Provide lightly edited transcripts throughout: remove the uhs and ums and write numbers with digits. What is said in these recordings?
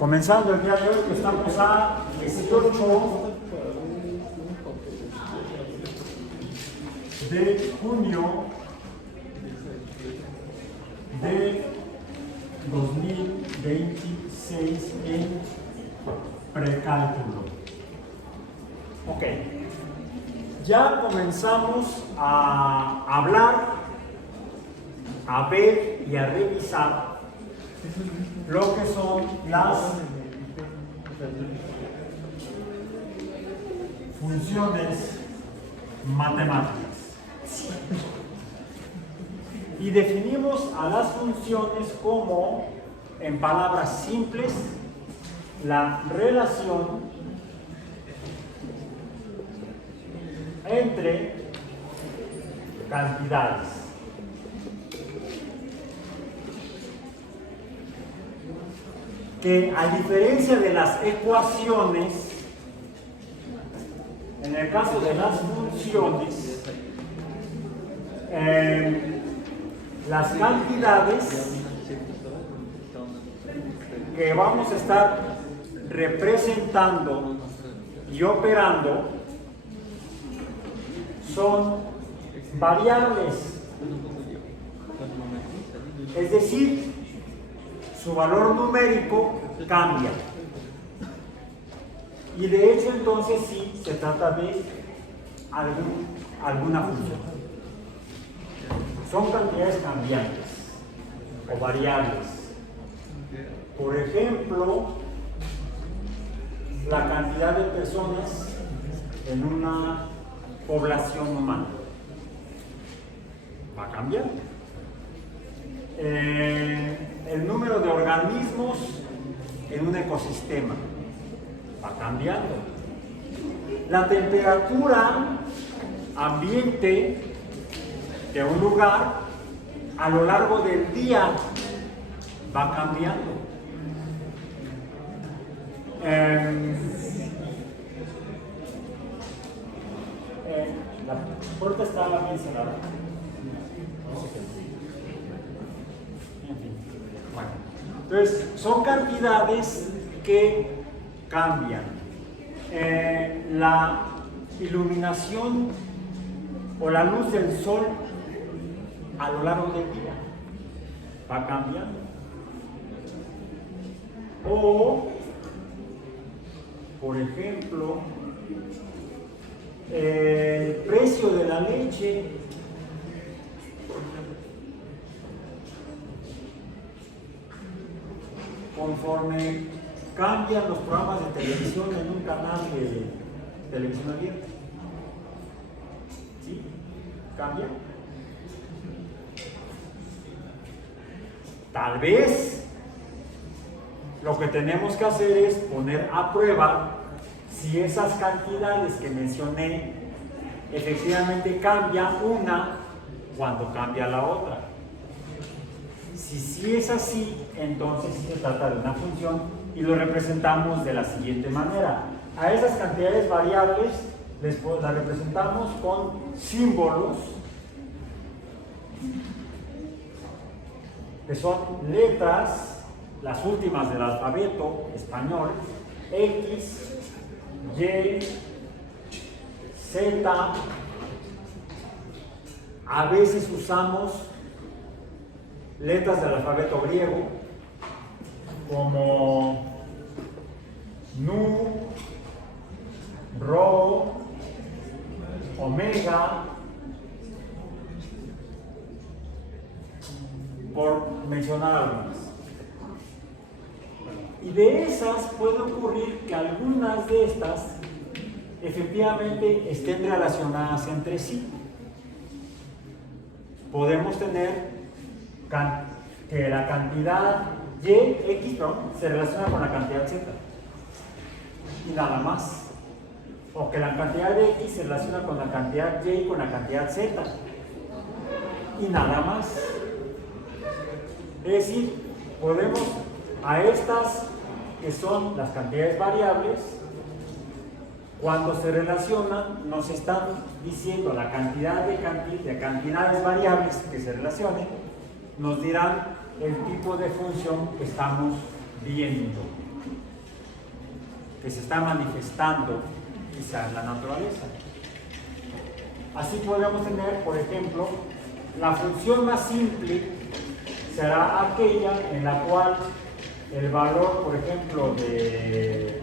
Comenzando el día de hoy, que estamos a 18 de junio de 2026 en precálculo. Ok, ya comenzamos a hablar, a ver y a revisar lo que son las funciones matemáticas. Y definimos a las funciones como, en palabras simples, la relación entre cantidades. Que a diferencia de las ecuaciones, en el caso de las funciones, las cantidades que vamos a estar representando y operando son variables, es decir, su valor numérico cambia. Y de hecho entonces sí se trata de alguna función. Son cantidades cambiantes o variables. Por ejemplo, la cantidad de personas en una población humana va cambiando. El número de organismos en un ecosistema va cambiando. La temperatura ambiente de un lugar a lo largo del día va cambiando. La puerta está bien cerrada. Bueno, entonces son cantidades que cambian. La iluminación o la luz del sol a lo largo del día va cambiando. O, por ejemplo, el precio de la leche conforme cambian los programas de televisión en un canal de televisión abierta. ¿Sí? ¿Cambia? Tal vez lo que tenemos que hacer es poner a prueba si esas cantidades que mencioné efectivamente cambian una cuando cambia la otra. Si es así, entonces sí se trata de una función y lo representamos de la siguiente manera. A esas cantidades variables las representamos con símbolos que son letras, las últimas del alfabeto español, X, Y, Z. A veces usamos letras del alfabeto griego como Nu, Rho, Omega, por mencionar algunas. Y de esas puede ocurrir que algunas de estas efectivamente estén relacionadas entre sí. Podemos tener que la cantidad X se relaciona con la cantidad Z y nada más. O que la cantidad de X se relaciona con la cantidad Y y con la cantidad Z y nada más. Es decir, podemos a estas que son las cantidades variables, cuando se relacionan, nos están diciendo la cantidad de cantidades variables que se relacionen, nos dirán el tipo de función que estamos viendo. que se está manifestando quizá en la naturaleza. Así podemos tener, por ejemplo, la función más simple será aquella en la cual el valor, por ejemplo, de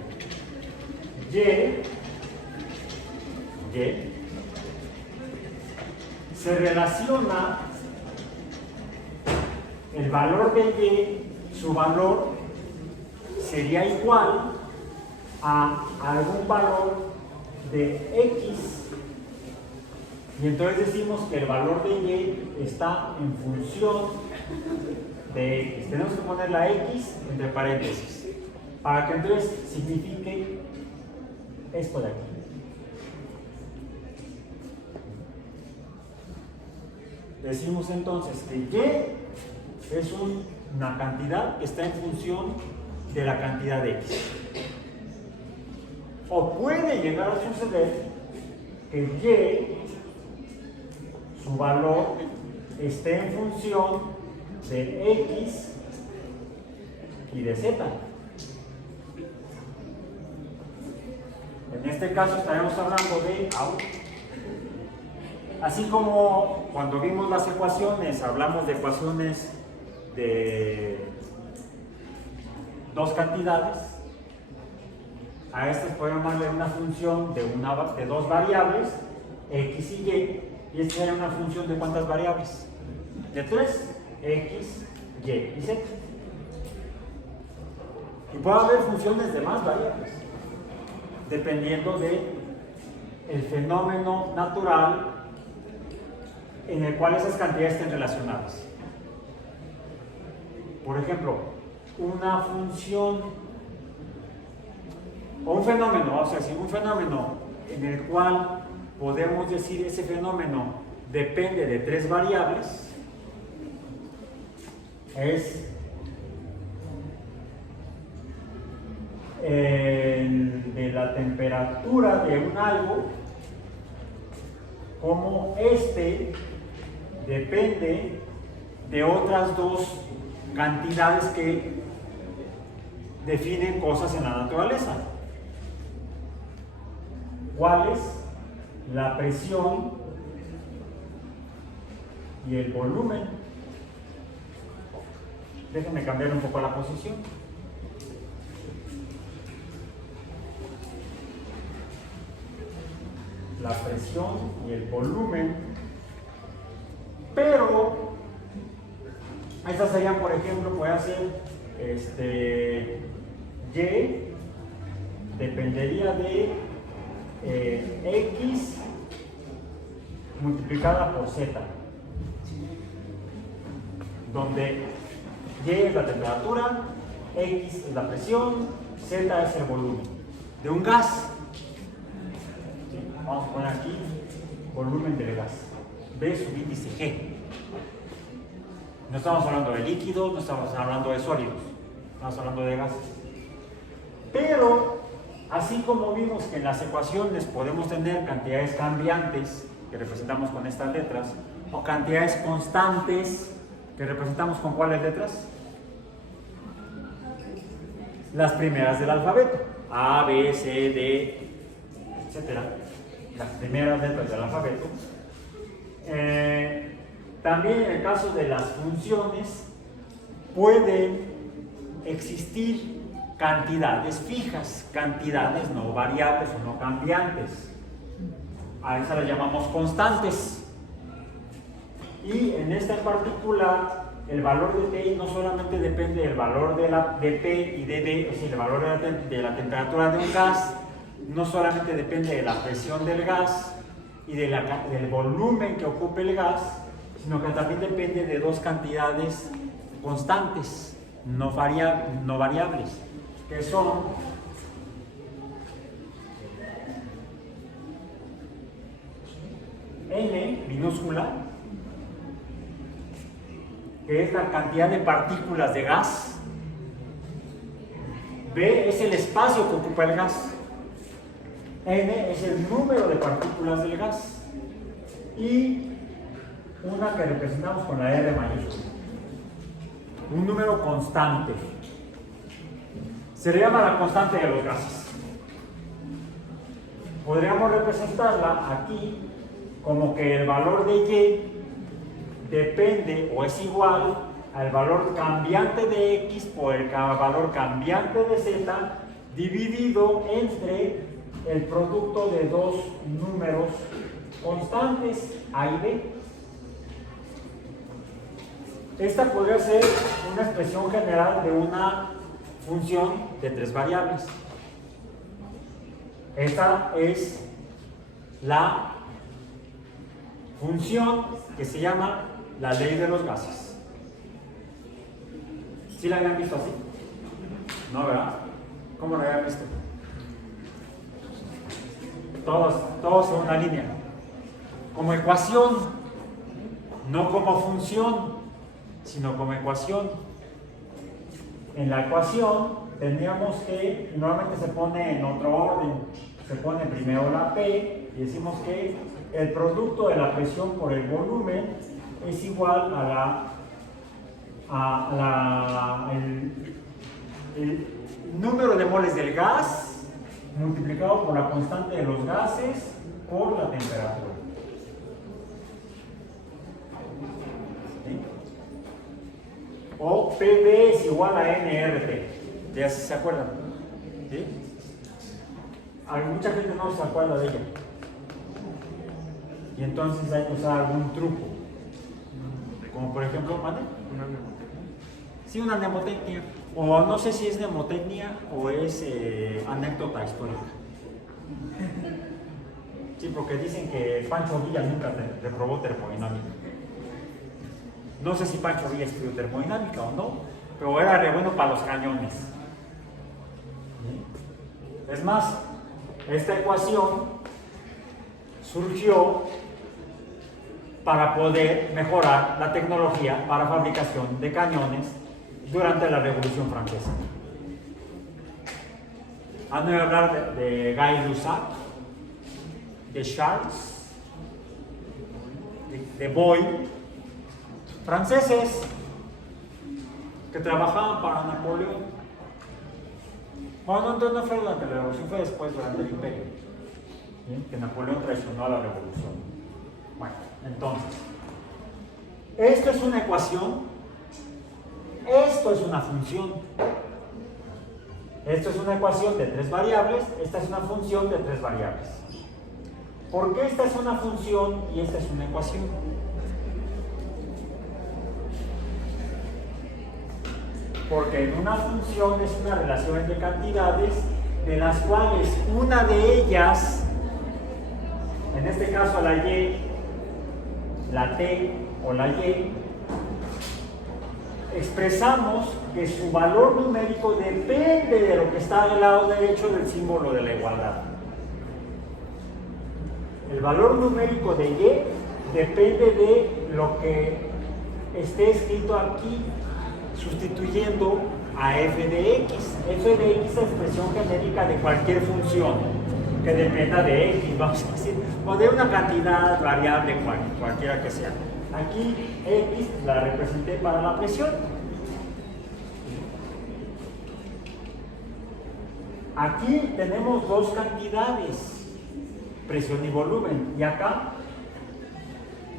y se relaciona el valor de y, su valor sería igual a algún valor de x, y entonces decimos que el valor de y está en función de x. Tenemos que poner la x entre paréntesis para que entonces signifique esto de aquí. Decimos entonces que y es una cantidad que está en función de la cantidad de x. O puede llegar a suceder que y, su valor, esté en función de x y de z. En este caso estaremos hablando de así como cuando vimos las ecuaciones, hablamos de ecuaciones de dos cantidades. A estas podemos darle una función de dos variables, x y y esta sería una función de ¿cuántas variables? De 3, x, y z. Y puede haber funciones de más variables, dependiendo de el fenómeno natural en el cual esas cantidades estén relacionadas. Por ejemplo, una función o un fenómeno, o sea, si un fenómeno en el cual podemos decir ese fenómeno depende de 3 variables, es de la temperatura de un algo, como este depende de otras dos cantidades que definen cosas en la naturaleza. ¿Cuál es? La presión y el volumen. Déjenme cambiar un poco la posición. La presión y el volumen. Pero estas serían, por ejemplo, puede ser y dependería de x multiplicada por z, donde y es la temperatura, x es la presión, z es el volumen de un gas. ¿Sí? Vamos a poner aquí volumen del gas, B sub índice G. No estamos hablando de líquidos, no estamos hablando de sólidos, estamos hablando de gases. Pero, así como vimos que en las ecuaciones podemos tener cantidades cambiantes, que representamos con estas letras, o cantidades constantes, que representamos con ¿cuáles letras? Las primeras del alfabeto, A, B, C, D, etc. Las primeras letras del alfabeto. También en el caso de las funciones, pueden existir cantidades fijas, cantidades no variables o no cambiantes. A esas las llamamos constantes. Y en esta en particular, el valor de T no solamente depende del valor de P y de D, es decir, el valor de la temperatura de un gas, no solamente depende de la presión del gas y del volumen que ocupe el gas, sino que también depende de dos cantidades constantes, no variables, que son N minúscula, que es la cantidad de partículas de gas, B es el espacio que ocupa el gas, N es el número de partículas del gas, y una que representamos con la R mayúscula, un número constante. Se le llama la constante de los gases. podríamos representarla aquí como que el valor de y depende o es igual al valor cambiante de x por el valor cambiante de z dividido entre el producto de dos números constantes, a y b. Esta podría ser una expresión general de una función de tres variables. Esta es la función que se llama la ley de los gases. ¿Sí la habían visto así? ¿No, verdad? ¿Cómo la habían visto? Todos en una línea. Como ecuación, no como función, sino como ecuación. En la ecuación tendríamos que, normalmente se pone en otro orden, se pone primero la P y decimos que el producto de la presión por el volumen es igual el número de moles del gas multiplicado por la constante de los gases por la temperatura. ¿Sí? O PV es igual a NRT. ¿Ya se acuerdan? ¿Sí? Mucha gente no se acuerda de ella. Y entonces hay que usar algún truco. Como por ejemplo, ¿vale? Una mnemotecnia. Sí, una mnemotecnia. O no sé si es mnemotecnia o es anécdota histórica. Sí, porque dicen que Pancho Villa nunca reprobó termodinámica. No sé si Pancho Villa estudió termodinámica o no, pero era re bueno para los cañones. ¿Sí? Es más, esta ecuación surgió para poder mejorar la tecnología para fabricación de cañones durante la Revolución Francesa. Han oído hablar de Guy Lussac, de Charles, de Boyle, franceses que trabajaban para Napoleón. Bueno, entonces no fue durante la Revolución, fue después, durante el Imperio, ¿sí? Que Napoleón traicionó a la Revolución. Bueno, entonces, esto es una ecuación. Esto es una función. Esto es una ecuación de tres variables. Esta es una función de tres variables. ¿Por qué esta es una función y esta es una ecuación? Porque en una función es una relación entre cantidades de las cuales una de ellas, en este caso la y, la t o la y, expresamos que su valor numérico depende de lo que está del lado derecho del símbolo de la igualdad. El valor numérico de y depende de lo que esté escrito aquí, sustituyendo a f de x. F de x es expresión genérica de cualquier función que dependa de x, vamos a decir, o de una cantidad variable cualquiera que sea. Aquí x la representé para la presión. Aquí tenemos dos cantidades, presión y volumen, y acá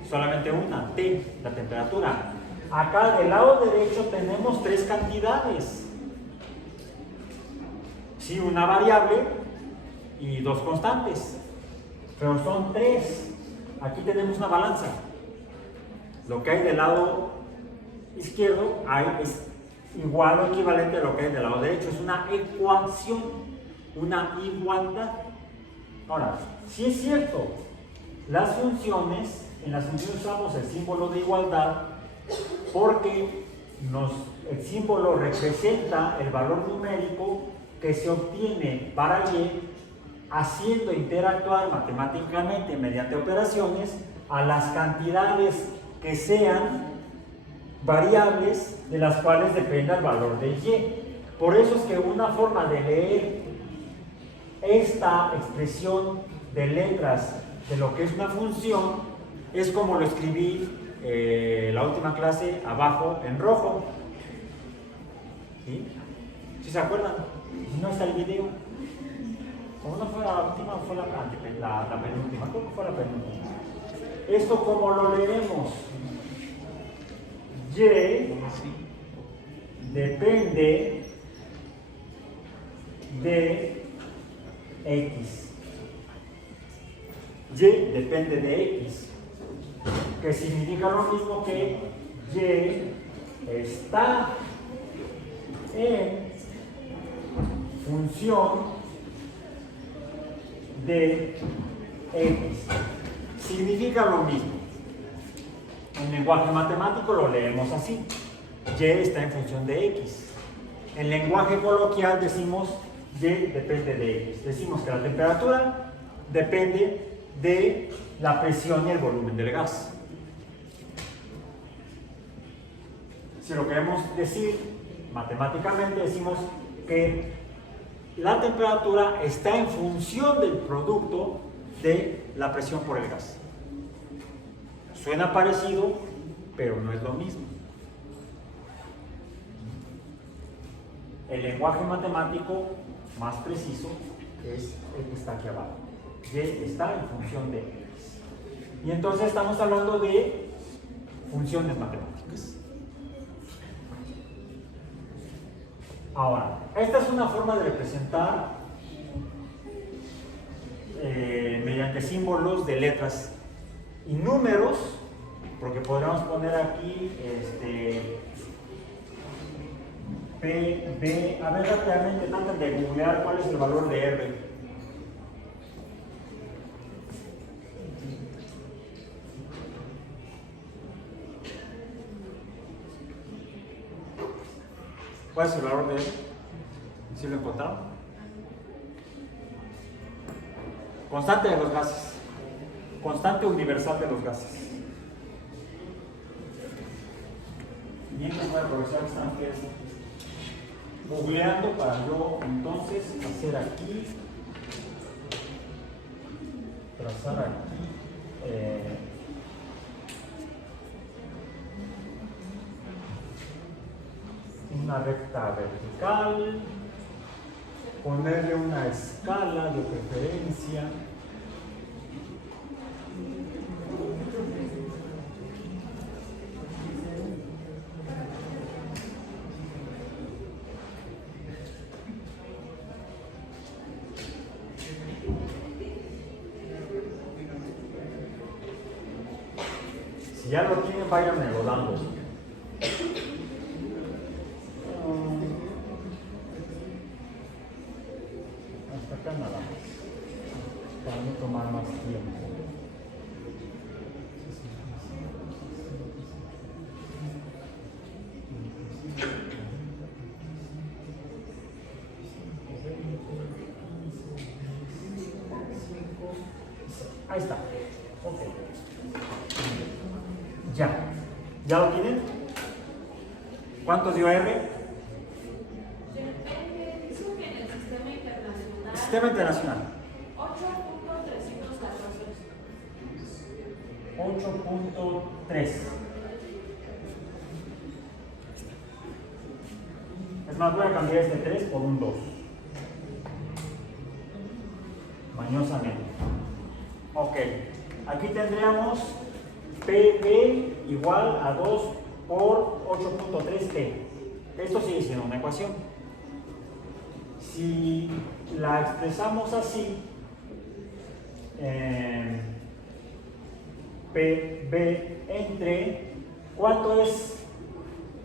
solamente una, T, la temperatura. Acá del lado derecho tenemos tres cantidades. Sí, una variable y dos constantes, pero son tres. Aquí tenemos una balanza. Lo que hay del lado izquierdo es igual o equivalente a lo que hay del lado derecho. Es una ecuación, una igualdad. Ahora, si es cierto, en las funciones usamos el símbolo de igualdad porque el símbolo representa el valor numérico que se obtiene para y haciendo interactuar matemáticamente mediante operaciones a las cantidades que sean variables de las cuales dependa el valor de y. Por eso es que una forma de leer esta expresión de letras de lo que es una función es como lo escribí la última clase abajo en rojo. ¿Sí? ¿Sí se acuerdan? Si no está el video. Como no fue la última, fue la penúltima. Creo que fue la penúltima. ¿Esto cómo lo leeremos? Y depende de X. Y depende de X. Que significa lo mismo que Y está en función de X. Significa lo mismo. En lenguaje matemático lo leemos así. Y está en función de X. En lenguaje coloquial decimos Y depende de X. Decimos que la temperatura depende de la presión y el volumen del gas. Si lo queremos decir matemáticamente, decimos que la temperatura está en función del producto de la presión por el gas. Suena parecido, pero no es lo mismo. El lenguaje matemático más preciso es el que está aquí abajo. Y está en función de X. Y entonces estamos hablando de funciones matemáticas. Ahora, esta es una forma de representar mediante símbolos de letras y números, porque podríamos poner aquí P, B, a ver rápidamente, traten de googlear cuál es el valor de R. ¿Cuál es el valor de R? ¿Sí lo encontraron? Constante de los gases. Constante universal de los gases. Mientras voy a aprovechar que están ustedes googleando para yo entonces hacer aquí, trazar aquí una recta vertical, ponerle una escala de preferencia. Si ya lo tienen, váyanme rodando. Hasta acá nada más, para no tomar más tiempo. Ahí está. Ok. ¿Ya lo tienen? ¿Cuánto dio R? Sistema internacional. 8.3. Es más, voy a cambiar este 3 por un 2. Mañosamente. Ok. Aquí tendríamos PB igual a 2 por 8.3T. Esto sigue siendo una ecuación. Si la expresamos así, PB entre, ¿cuánto es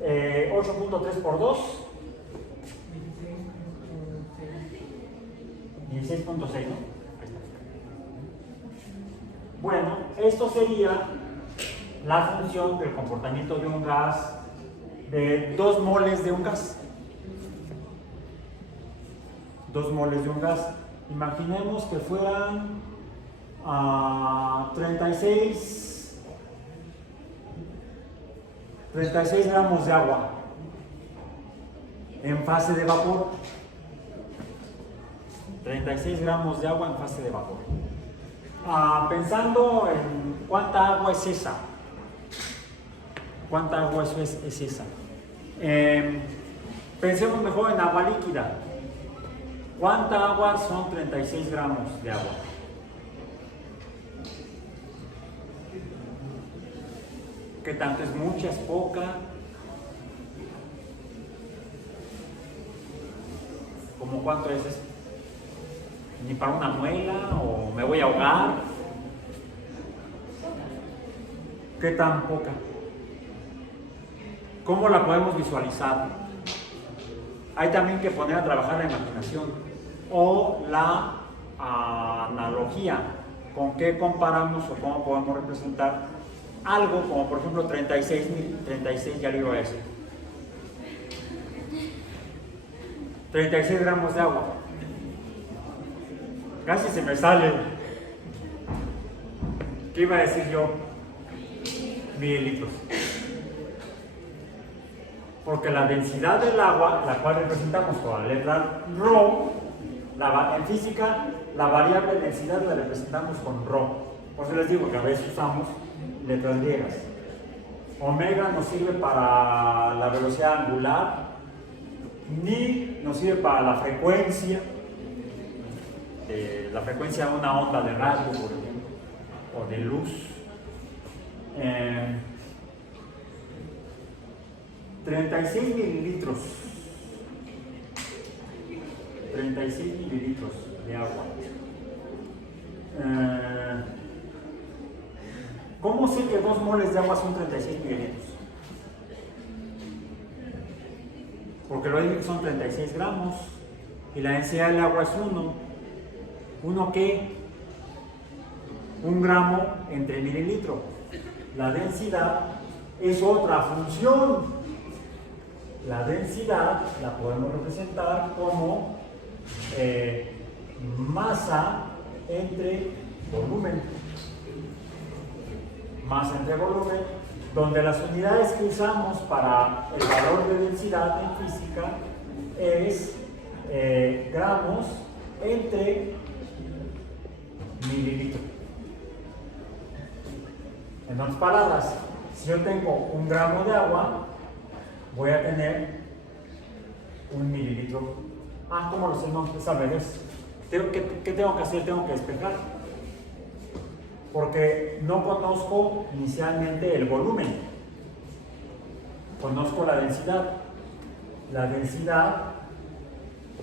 8.3 por 2? 16.6, ¿no? Bueno, esto sería la función del comportamiento de un gas, de 2 moles de un gas. 2 moles de un gas. Imaginemos que fueran 36 gramos de agua en fase de vapor. 36 gramos de agua en fase de vapor. Pensando en cuánta agua es esa. ¿Cuánta agua es esa? Pensemos mejor en agua líquida. ¿Cuánta agua son 36 gramos de agua? ¿Qué tanto es mucha, es poca? ¿Cómo cuánto es eso? ¿Ni para una muela o me voy a ahogar? ¿Qué tan poca? ¿Cómo la podemos visualizar? Hay también que poner a trabajar la imaginación o la analogía. ¿Con qué comparamos o cómo podemos representar algo como por ejemplo 36, ya le iba a decir? 36 gramos de agua. Casi se me sale. ¿Qué iba a decir yo? Mililitros. Porque la densidad del agua, la cual representamos con la letra ρ, en física, la variable densidad la representamos con ρ. Por eso les digo que a veces usamos letras griegas. Omega nos sirve para la velocidad angular, ni nos sirve para la frecuencia de una onda de radio, por ejemplo, o de luz. 36 mililitros. 36 mililitros de agua. ¿Cómo sé que 2 moles de agua son 36 mililitros? Porque lo dije que son 36 gramos y la densidad del agua es 1. ¿1 qué? 1 gramo entre mililitro. La densidad es otra función. La densidad la podemos representar como masa entre volumen. Masa entre volumen, donde las unidades que usamos para el valor de densidad en física es gramos entre mililitro. En otras palabras, si yo tengo 1 gramo de agua, voy a tener 1 mililitro. ¿Cómo lo sé? No, es al revés. ¿Qué tengo que hacer? Tengo que despejar. Porque no conozco inicialmente el volumen. Conozco la densidad. La densidad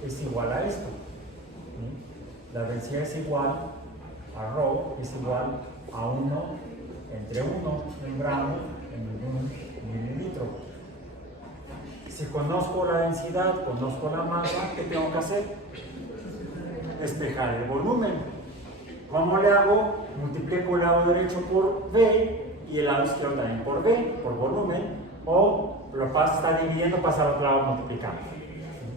es igual a esto. La densidad es igual a ρ, es igual a 1 entre 1 gramo en 1 mililitro. Si conozco la densidad, conozco la masa, ¿qué tengo que hacer? Despejar el volumen. ¿Cómo le hago? Multiplico el lado derecho por V y el lado izquierdo también por V, por volumen, o lo pasa, está dividiendo, pasa al otro lado multiplicando.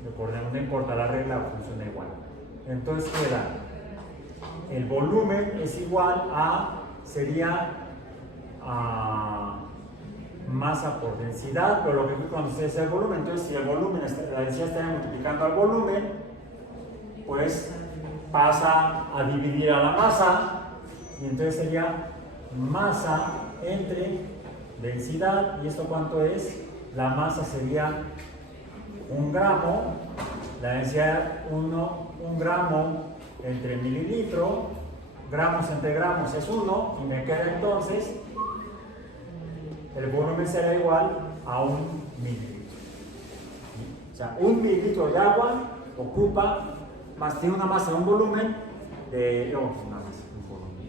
Recordemos, no importa la regla, funciona igual. Entonces queda, el volumen es igual a, sería masa por densidad, pero lo que cuando se dice el volumen, entonces si el volumen, la densidad está multiplicando al volumen, pues pasa a dividir a la masa, y entonces sería masa entre densidad, y esto cuánto es, la masa sería 1 gramo, la densidad 1 gramo entre mililitro, gramos entre gramos es 1, y me queda entonces el volumen será igual a 1 mililitro. O sea, 1 mililitro de agua ocupa, más tiene una masa de un volumen de,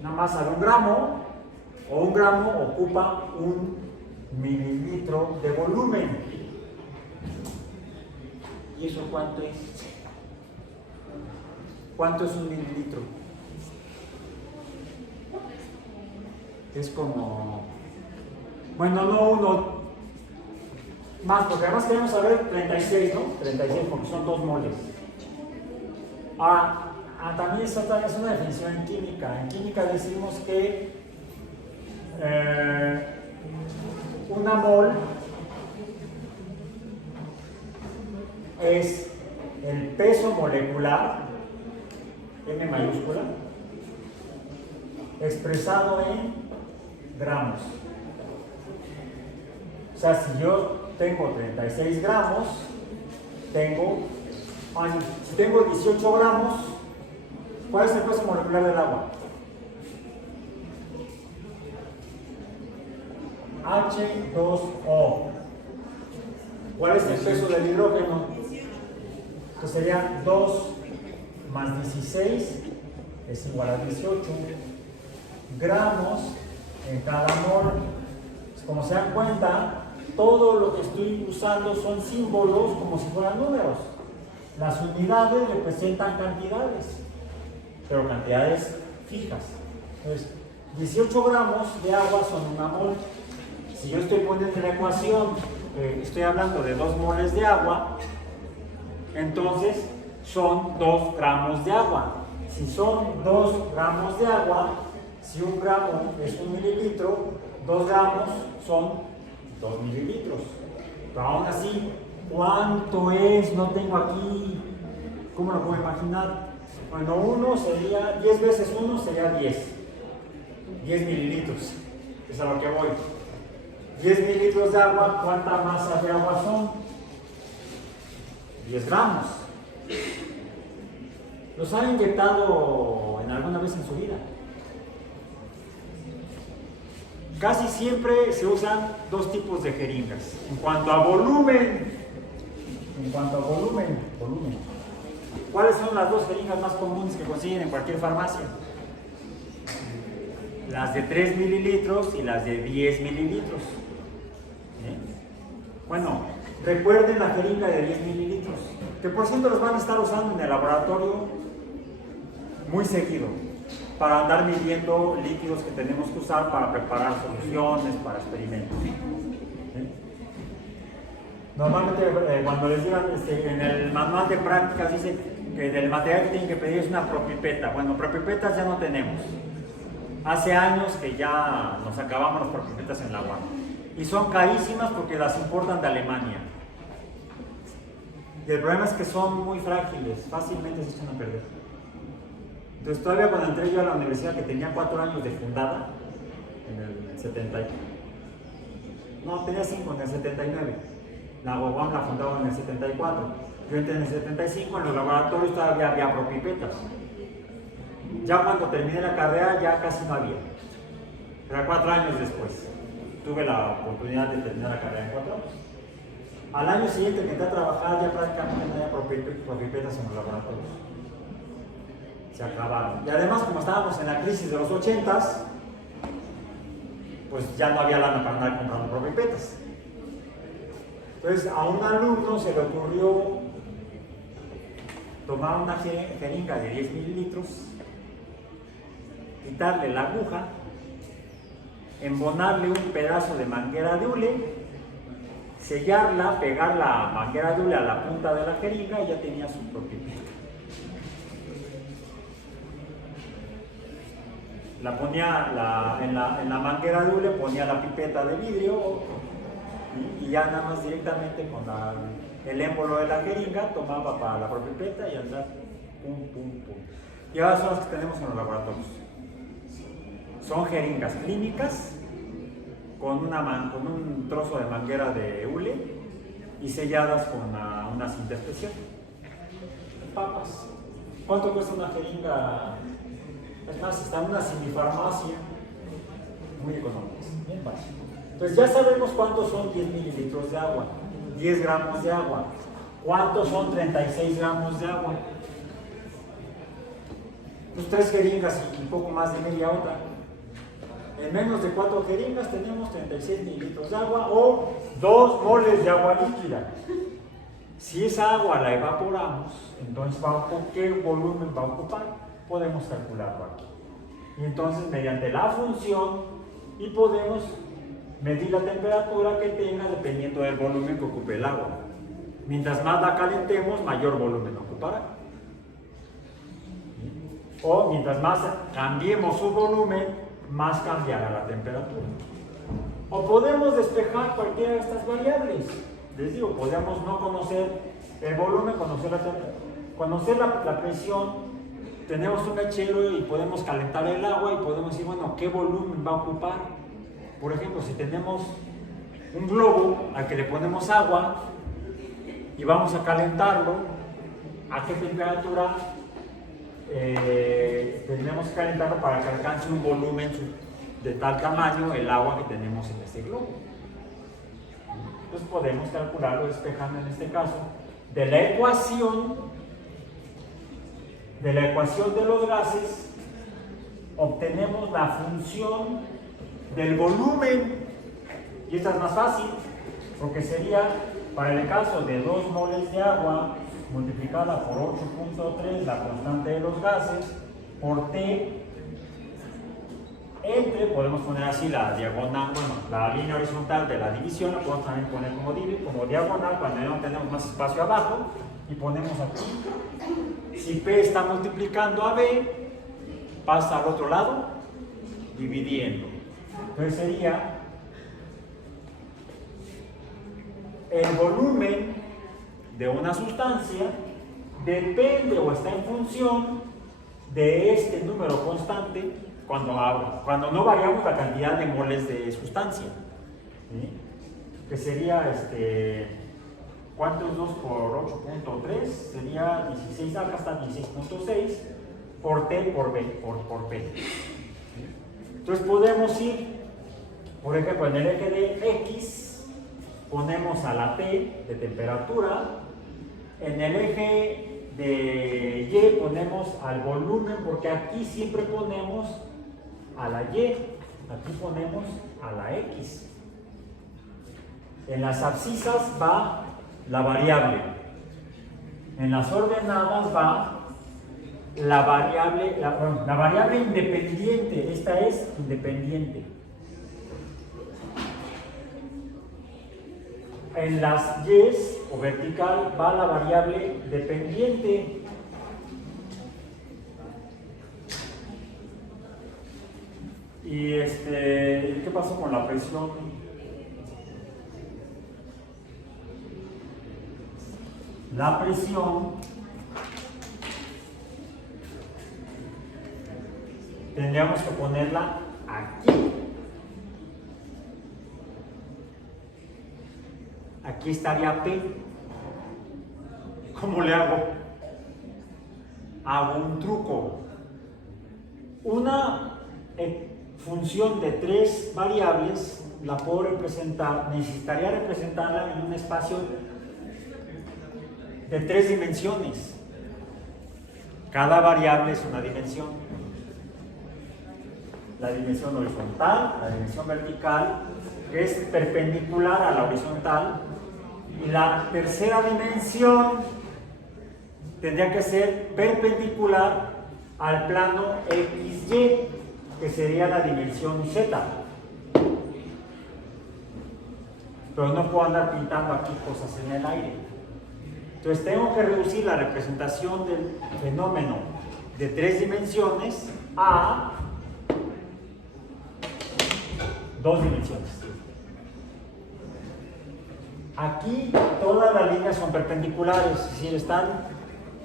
una masa de 1 gramo, o 1 gramo ocupa 1 mililitro de volumen. ¿Y eso cuánto es? ¿Cuánto es 1 mililitro? Es como, bueno, no 1 más, porque además queremos saber 36, ¿no? 36 porque son 2 moles. También es una definición en química. En química decimos que 1 mol es el peso molecular, M mayúscula, expresado en gramos. O sea, si yo tengo 36 gramos, tengo Así, si tengo 18 gramos, ¿cuál es el peso molecular del agua? H2O. ¿Cuál es el peso del hidrógeno? Entonces sería 2 más 16 es igual a 18 gramos en cada mol. Como se dan cuenta, todo lo que estoy usando son símbolos como si fueran números. Las unidades representan cantidades, pero cantidades fijas. Entonces, 18 gramos de agua son una mol. Si yo estoy poniendo en la ecuación, estoy hablando de 2 moles de agua, entonces son 2 gramos de agua. Si son 2 gramos de agua, si 1 gramo es 1 mililitro, 2 gramos son 2 mililitros. Pero aún así, ¿cuánto es? No tengo aquí. ¿Cómo lo puedo imaginar? Bueno, 1 sería, 10 veces 1 sería 10. 10 mililitros. Es a lo que voy. 10 mililitros de agua, ¿cuánta masa de agua son? 10 gramos. ¿Los han inyectado en alguna vez en su vida? Casi siempre se usan 2 tipos de jeringas. En cuanto a volumen, ¿cuáles son las 2 jeringas más comunes que consiguen en cualquier farmacia? Las de 3 mililitros y las de 10 mililitros. Bueno, recuerden la jeringa de 10 mililitros, que por cierto los van a estar usando en el laboratorio muy seguido, para andar midiendo líquidos que tenemos que usar para preparar soluciones, para experimentos. Normalmente cuando les digan en el manual de prácticas dice que del material que tienen que pedir es una propipeta. Bueno, propipetas ya no tenemos. Hace años que ya nos acabamos las propipetas en la UAM. Y son carísimas porque las importan de Alemania. Y el problema es que son muy frágiles, fácilmente se echan a perder. Entonces todavía cuando entré yo a la universidad, que tenía 4 años de fundada, en el 70, no, tenía 5, en el 79. La UAM la fundaron en el 74. Yo entré en el 75, en los laboratorios todavía había propipetas. Ya cuando terminé la carrera ya casi no había. Era 4 años después. Tuve la oportunidad de terminar la carrera en 4 años. Al año siguiente que entré a trabajar ya prácticamente no había propipetas en los laboratorios. Se acabaron. Y además, como estábamos en la crisis de los 80s, pues ya no había lana para andar comprando propipetas. Entonces a un alumno se le ocurrió tomar una jeringa de 10 mililitros, quitarle la aguja, embonarle un pedazo de manguera de hule, sellarla, pegar la manguera de hule a la punta de la jeringa y ya tenía su propipeta. La ponía en la manguera de hule, ponía la pipeta de vidrio y ya nada más directamente con el émbolo de la jeringa tomaba para la propipeta y andar pum, pum, pum. Y ahora son las que tenemos en los laboratorios. Son jeringas clínicas con un trozo de manguera de hule y selladas con una cinta especial. Papas. ¿Cuánto cuesta una jeringa? Es más, está en una semifarmacia, muy económicas, bien básico. Entonces ya sabemos cuántos son 10 mililitros de agua, 10 gramos de agua. ¿Cuántos son 36 gramos de agua? Pues 3 jeringas y un poco más de media hora. En menos de 4 jeringas tenemos 36 mililitros de agua o 2 moles de agua líquida. Si esa agua la evaporamos, entonces ¿qué volumen va a ocupar? Podemos calcularlo aquí. Y entonces mediante la función y podemos medir la temperatura que tenga dependiendo del volumen que ocupe el agua. Mientras más la calentemos, mayor volumen ocupará. O mientras más cambiemos su volumen, más cambiará la temperatura. O podemos despejar cualquiera de estas variables. Les digo, podemos no conocer el volumen, conocer la presión. Tenemos un mechero y podemos calentar el agua y podemos decir, bueno, ¿qué volumen va a ocupar? Por ejemplo, si tenemos un globo al que le ponemos agua y vamos a calentarlo, a qué temperatura tenemos que calentarlo para que alcance un volumen de tal tamaño el agua que tenemos en este globo. Entonces podemos calcularlo despejando en este caso de la ecuación de los gases. Obtenemos la función del volumen, y esta es más fácil porque sería, para el caso de 2 moles de agua multiplicada por 8.3, la constante de los gases, por T, entre, podemos poner así la diagonal, bueno, la línea horizontal de la división, la podemos también poner como diagonal cuando ya no tenemos más espacio abajo, y ponemos aquí, si P está multiplicando a B, pasa al otro lado, dividiendo. Entonces sería el volumen de una sustancia depende o está en función de este número constante cuando no variamos la cantidad de moles de sustancia. ¿Sí? Que sería, ¿cuánto es 2 por 8.3? Sería 16, acá está 16.6 por T por B, por P. Entonces podemos ir, por ejemplo, en el eje de X, ponemos a la T de temperatura, en el eje de Y ponemos al volumen, porque aquí siempre ponemos a la Y, aquí ponemos a la X. En las abscisas va la variable, en las ordenadas va la variable independiente, esta es independiente. En las Y's o vertical va la variable dependiente. Y ¿qué pasó con la presión? La presión tendríamos que ponerla aquí. Aquí estaría P. ¿Cómo le hago? Hago un truco. Una función de 3 variables la puedo representar, necesitaría representarla en un espacio de 3 dimensiones. Cada variable es una dimensión. La dimensión horizontal, la dimensión vertical, que es perpendicular a la horizontal, y la tercera dimensión tendría que ser perpendicular al plano XY, que sería la dimensión Z. Pero no puedo andar pintando aquí cosas en el aire. Entonces tengo que reducir la representación del fenómeno de 3 dimensiones a 2 dimensiones. Aquí todas las líneas son perpendiculares, es decir,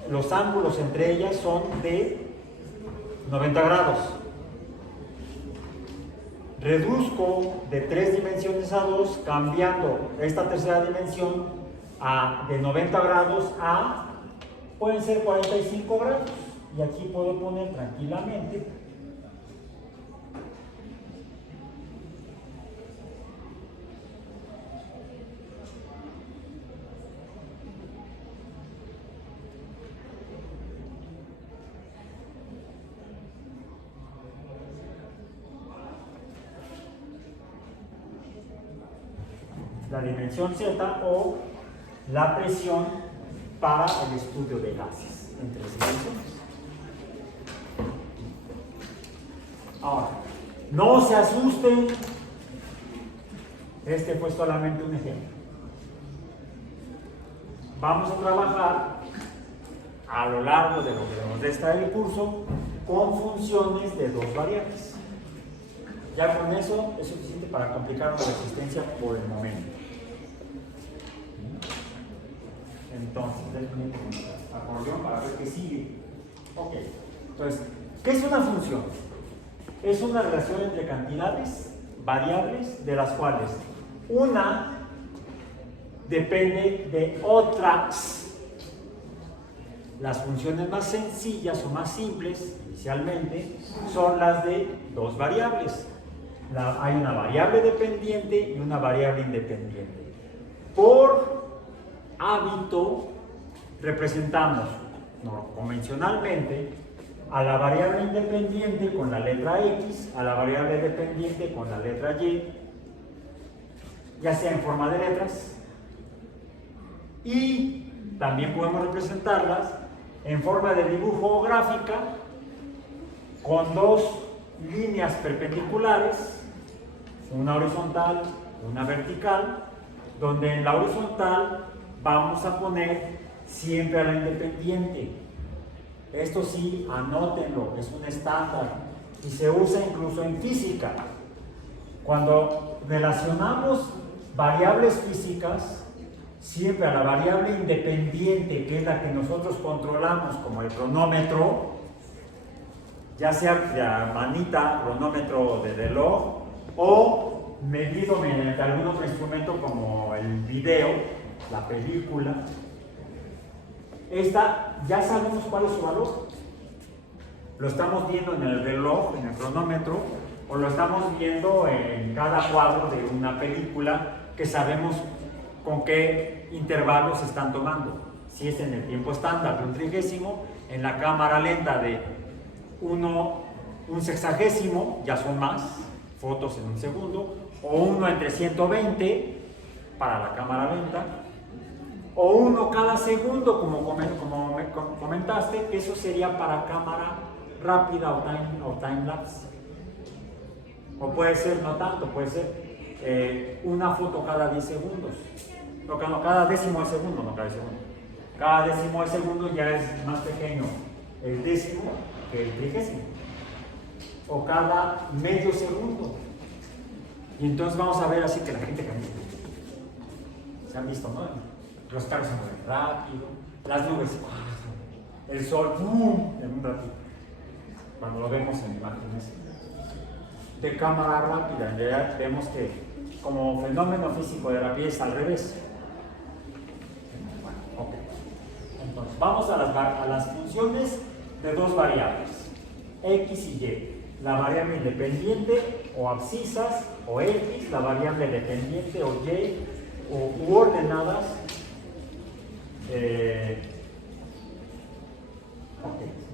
los ángulos entre ellas son de 90 grados. Reduzco de 3 dimensiones a 2, cambiando esta tercera dimensión de 90 grados a, pueden ser 45 grados. Y aquí puedo poner tranquilamente la dimensión Z o la presión para el estudio de gases en 3 dimensiones. Ahora, no se asusten, este fue solamente un ejemplo. Vamos a trabajar a lo largo de lo que nos resta del curso con funciones de 2 variables. Ya con eso es suficiente para complicar la resistencia por el momento. Entonces, déjenme acordeón para ver qué sigue. Ok, entonces, ¿qué es una función? Es una relación entre cantidades variables de las cuales una depende de otras. las funciones más sencillas o más simples, inicialmente, son las de dos variables. Hay una variable dependiente y una variable independiente. Por hábito, representamos convencionalmente a la variable independiente con la letra X, a la variable dependiente con la letra Y, ya sea en forma de letras, y también podemos representarlas en forma de dibujo o gráfica con dos líneas perpendiculares, una horizontal, una vertical, donde en la horizontal vamos a poner siempre a la independiente. Esto sí, anótenlo, es un estándar y se usa incluso en física. Cuando relacionamos variables físicas, siempre a la variable independiente, que es la que nosotros controlamos, como el cronómetro, ya sea la manita, cronómetro de reloj, o medido mediante algún otro instrumento como el video, la película. Esta, ya sabemos cuál es su valor. Lo estamos viendo en el reloj, en el cronómetro, o lo estamos viendo en cada cuadro de una película que sabemos con qué intervalos se están tomando. Si es en el tiempo estándar de un trigésimo, en la cámara lenta de un sexagésimo, ya son más fotos en un segundo, o 1 entre 120 para la cámara lenta, o 1 cada segundo, como comentaste, que eso sería para cámara rápida o time lapse. O puede ser, no tanto, puede ser una foto cada 10 segundos. No, cada décimo de segundo, no cada segundo. Cada décimo de segundo ya es más pequeño el décimo que el trigésimo. O cada medio segundo. Y entonces vamos a ver así que la gente camina. Se han visto, ¿no? Los carros se mueven rápido, las nubes, el sol, ¡pum!, en un ratito. Cuando lo vemos en imágenes de cámara rápida, en realidad vemos que como fenómeno físico de rapidez es al revés. Bueno, ok. Entonces, vamos a las funciones de dos variables, X y Y. La variable independiente o abscisas, o X, la variable dependiente o Y, u ordenadas.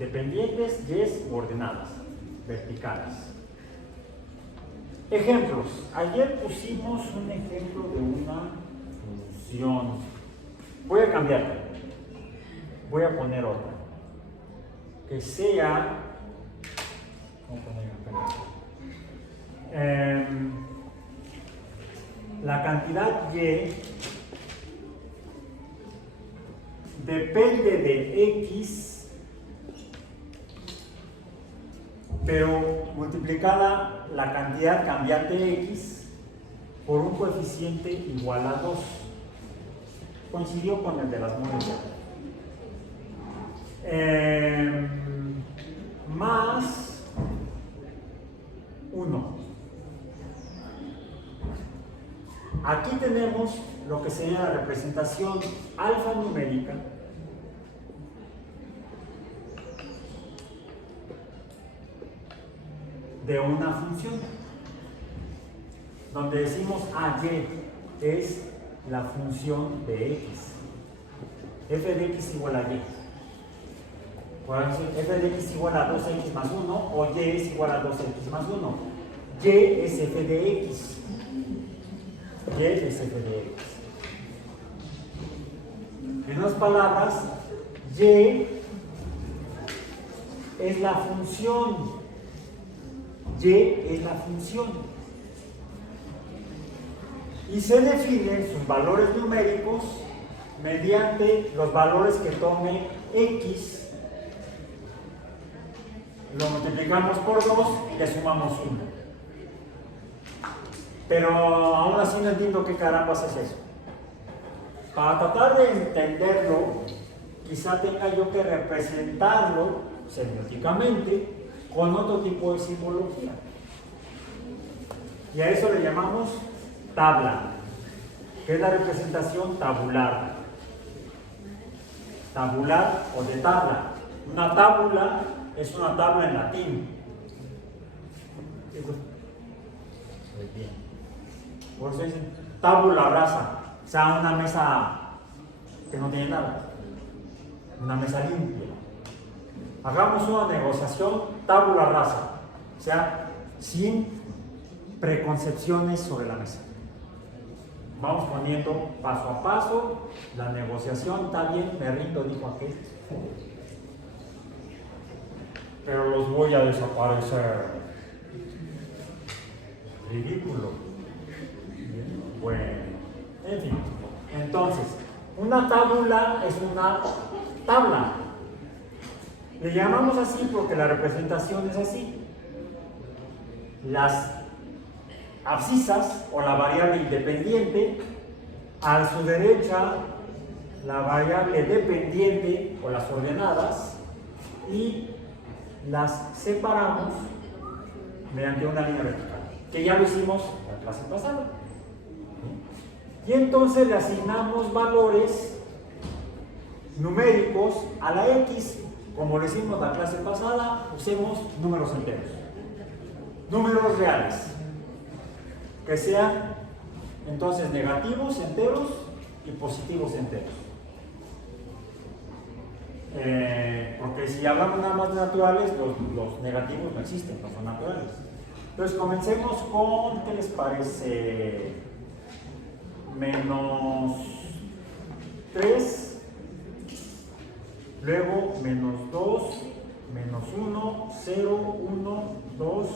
Dependientes, Y u ordenadas, verticales. Ejemplos. Ayer pusimos un ejemplo de una función. Voy a cambiarla. Voy a poner otra. Que sea... ¿Cómo poner la cantidad Y depende de X, pero multiplicada la cantidad cambiante X por un coeficiente igual a 2. Coincidió con el de las monedas. Más 1. Aquí tenemos lo que sería la representación alfanumérica de una función, donde decimos Y es la función de X. F de X igual a Y. F de X igual a 2X más 1 o Y es igual a 2X más 1. Y es F de X. Y es F de X. En otras palabras, Y es la función. Y es la función. Y se definen sus valores numéricos mediante los valores que tome X. Lo multiplicamos por 2 y le sumamos 1. Pero aún así no entiendo qué carambas es eso. Para tratar de entenderlo, quizá tenga yo que representarlo semióticamente con otro tipo de simbología. Y a eso le llamamos tabla, que es la representación tabular. tabular o de tabla. Una tábula es una tabla en latín. Muy bien. Por eso dicen tabula rasa, o sea, una mesa que no tiene nada, una mesa limpia. Hagamos una negociación tabula rasa, o sea, sin preconcepciones sobre la mesa. Vamos poniendo paso a paso la negociación. Está bien, me rindo, dijo aquel. Pero los voy a desaparecer. Ridículo. Bien, bueno, en fin. Entonces, una tábula es una tabla. Le llamamos así porque la representación es así. Las abscisas o la variable independiente, a su derecha la variable dependiente o las ordenadas, y las separamos mediante una línea vertical, que ya lo hicimos en la clase pasada. Y entonces le asignamos valores numéricos a la X, como lo hicimos la clase pasada. Usemos números enteros, números reales, que sean entonces negativos enteros y positivos enteros. Porque si hablamos nada más de naturales, los negativos no existen, no son naturales. Entonces comencemos con, ¿qué les parece? Menos 3, luego menos 2, menos 1, 0, 1, 2,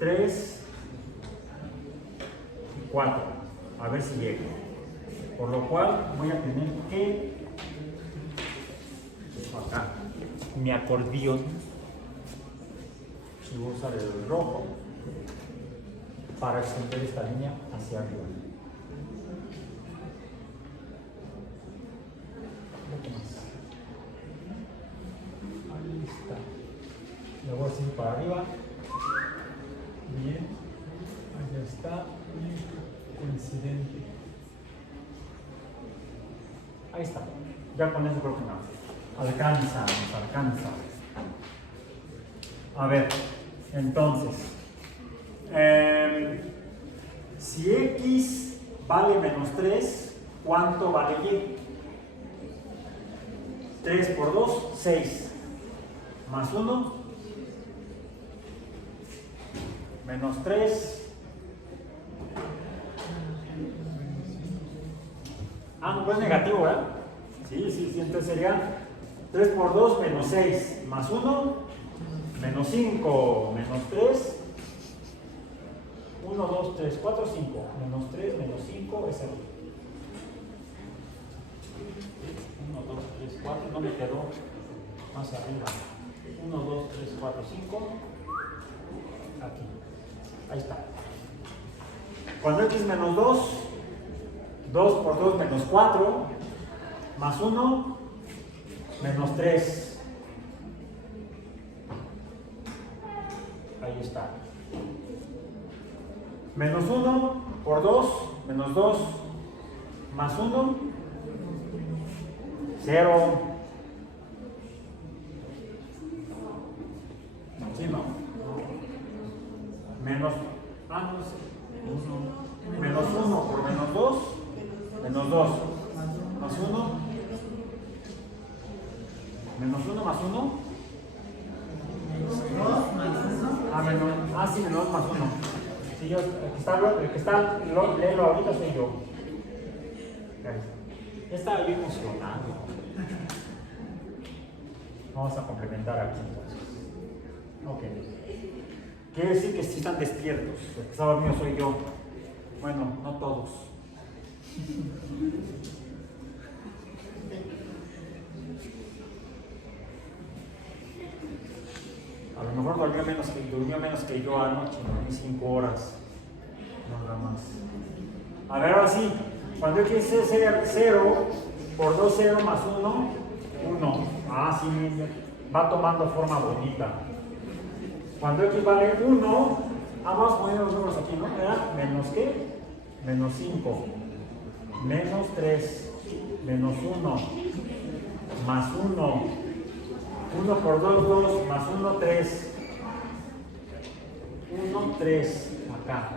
3, 4, a ver si llega. Por lo cual voy a tener que acá mi acordeón, y voy a usar el rojo para extender esta línea hacia arriba. Ahí está. Le voy a seguir para arriba. Bien, ahí está. Coincidente. Ahí está. Ya con eso creo que no. Alcanza, nos alcanza. A ver, entonces, si X vale menos 3, ¿cuánto vale Y? 3 por 2, 6. Más 1, menos 3. No, pues negativo, ¿verdad? Sí, entonces sería 3 por 2, menos 6, más 1, menos 5, menos 3, 1, 2, 3, 4, 5, menos 3, menos 5, es 0. 1, 2, 3, 4, no me quedó más arriba. 1, 2, 3, 4, 5, aquí, ahí está. Cuando X menos 2, 2 por 2 menos 4, más 1, menos 3. Ahí está. Menos 1 por 2, menos 2, más 1, 0. ¿Sí, no? Menos, no sé. Menos 1 por menos 2, menos 2, más 1, menos 1 más 1, sí, menos más 1. Sí, yo, el que está léelo ahorita soy yo. Ya estaba yo emocionado. Vamos a complementar aquí entonces. Ok. Quiere decir que sí están despiertos. El que está dormido soy yo. Bueno, no todos. A lo mejor durmió menos que yo anoche, dormí 5 horas, nada más. A ver, ahora sí, cuando X es 0, por 2, 0 más 1, 1. Sí, va tomando forma bonita. Cuando X vale 1, vamos poniendo los números aquí, ¿no? ¿Era menos qué? Menos 5, menos 3, menos 1, más 1, 1 por 2, 2, más 1, 3, 1, 3, acá,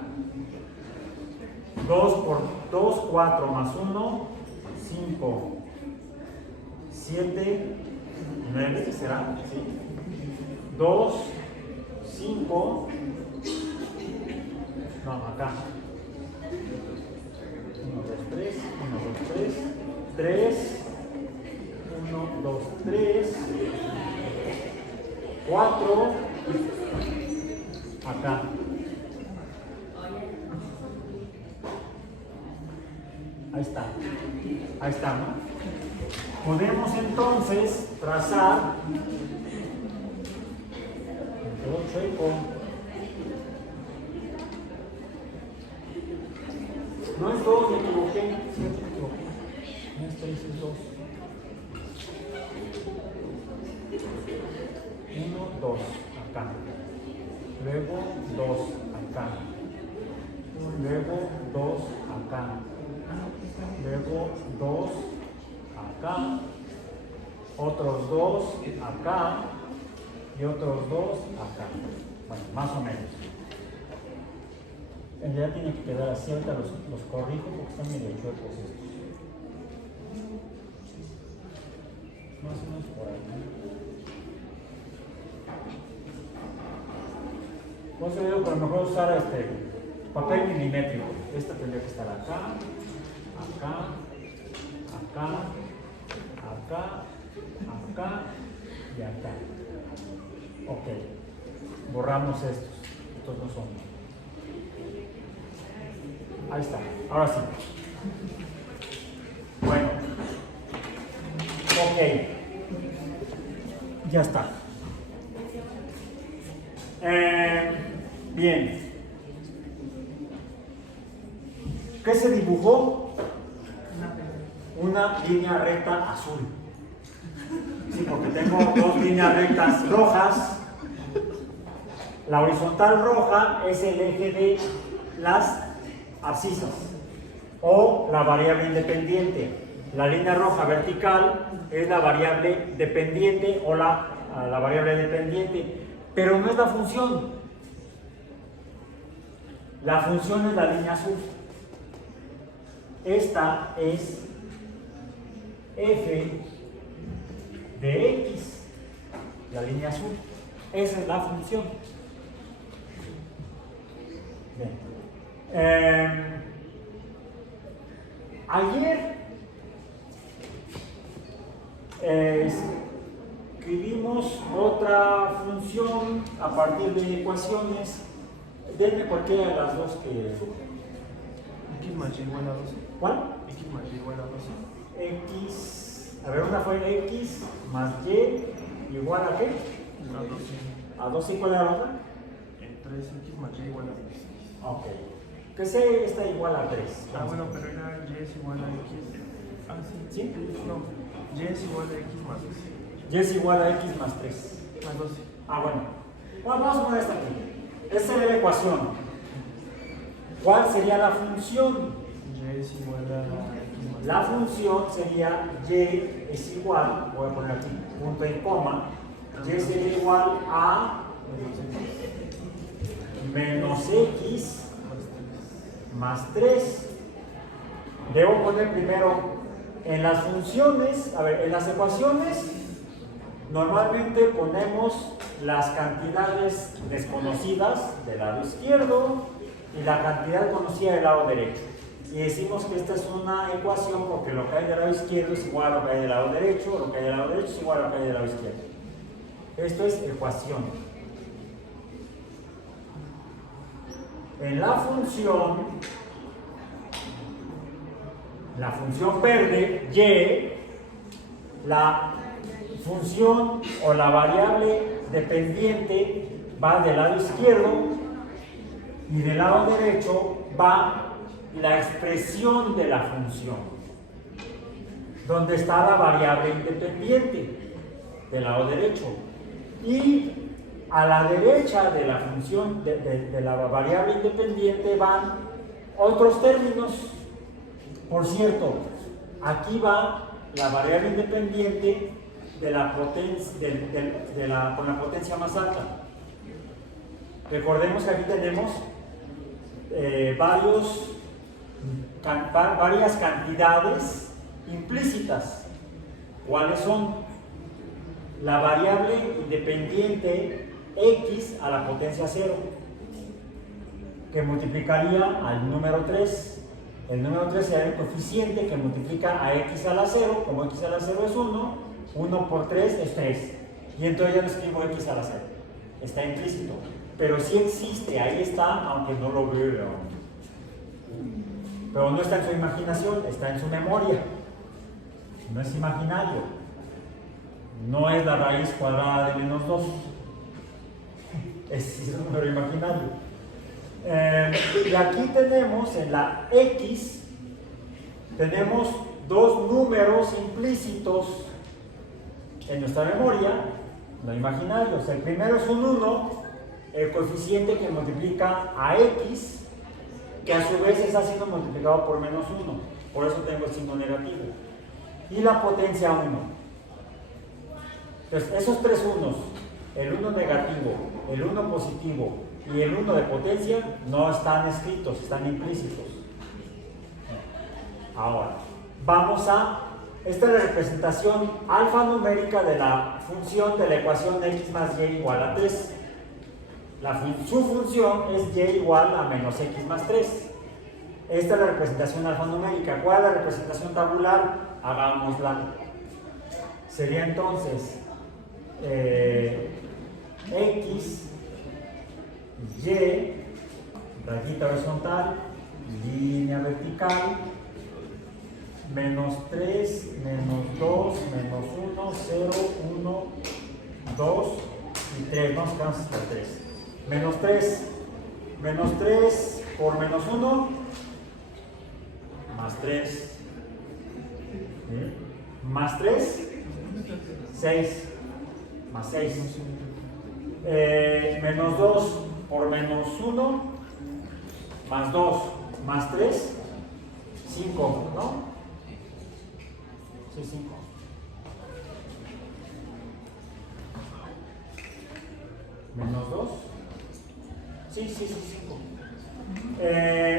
2 por 2, 4, más 1, 5, 7, 9, ¿será? ¿Sí? 2, 5, no, acá, 1, 2, 3, 1, 2, 3, 3, 1, 2, 3, 4, acá. Ahí está, ¿no? Podemos entonces trazar, me quedó chueco. No es 2, me equivoqué. Sí, me equivoqué. No es 3, es 2. 1, 2, acá. Luego 2, acá. Luego 2, acá. Luego 2, acá. Otros 2, acá. Y otros 2, acá. Bueno, más o menos. En realidad tiene que quedar así, ahorita los corrijo porque están medio chuecos estos. Más o menos por ahí. Entonces yo digo que a lo mejor usar papel milimétrico. Esta tendría que estar acá, acá, acá, acá, acá y acá. Ok. Borramos estos. Estos no son. Ahí está, ahora sí. Bueno, ok, ya está. Bien, ¿qué se dibujó? Una línea recta azul. Sí, porque tengo dos líneas rectas rojas. La horizontal roja es el eje de las abscisas o la variable independiente. La línea roja vertical es la variable dependiente o la variable dependiente, pero no es la función. La función es la línea azul. Esta es f de x, la línea azul. Esa es la función. Bien. Ayer escribimos otra función a partir de ecuaciones. Denme cualquiera de las dos que... X más y igual a 12. ¿Cuál? X más y igual a 12. X... A ver, una fue x más y igual a qué? A 12. ¿A 12 y cuál era la otra? 3x más y igual a 16. Ok. Que C está igual a 3. Ah, bueno, pero era y es igual a x. Ah, sí. ¿Sí? No, y es igual a x más 12. Y es igual a x más 3. Más 12. Ah, bueno. Bueno, vamos a poner esta aquí. Esta sería la ecuación. ¿Cuál sería la función? Y es igual a x más 12. La función sería y es igual, voy a poner aquí punto y coma, y sería igual a menos x más 3. Debo poner primero en las funciones, a ver, en las ecuaciones normalmente ponemos las cantidades desconocidas del lado izquierdo y la cantidad conocida del lado derecho. Y decimos que esta es una ecuación porque lo que hay del lado izquierdo es igual a lo que hay del lado derecho, lo que hay del lado derecho es igual a lo que hay del lado izquierdo. Esto es ecuación. En la función verde, y, la función o la variable dependiente va del lado izquierdo y del lado derecho va la expresión de la función, donde está la variable independiente del lado derecho. Y a la derecha de la función de la variable independiente van otros términos. Por cierto, aquí va la variable independiente de la potencia, con la potencia más alta. Recordemos que aquí tenemos varias cantidades implícitas. ¿Cuáles son? La variable independiente x a la potencia 0, que multiplicaría al número 3. El número 3 será el coeficiente que multiplica a x a la 0, como x a la 0 es 1, 1 por 3 es 3. Y entonces ya no escribo x a la 0. Está implícito. Pero sí existe, ahí está, aunque no lo veo. Pero no está en su imaginación, está en su memoria. No es imaginario. No es la raíz cuadrada de menos 2. Es un número imaginario. Y aquí tenemos en la X, tenemos dos números implícitos en nuestra memoria, no imaginarios. El primero es un 1, el coeficiente que multiplica a X, que a su vez está siendo multiplicado por menos 1, por eso tengo el signo negativo. Y la potencia 1. Entonces, esos tres unos, el 1 negativo, el 1 positivo y el 1 de potencia, no están escritos, están implícitos. Ahora, vamos a... Esta es la representación alfanumérica de la función de la ecuación x más y igual a 3. Su función es y igual a menos x más 3. Esta es la representación alfanumérica. ¿Cuál es la representación tabular? Hagámosla. Sería entonces x, y, rayita horizontal, línea vertical, menos 3, menos 2, menos 1, 0, 1, 2 y 3. Vamos a quedarnos hasta 3. Menos 3 por menos 1, más 3. Más 3, 6. Más 6. Menos 2 por menos 1, más 2, más 3, 5, ¿no? Sí, 5. Menos 2. Sí, 5.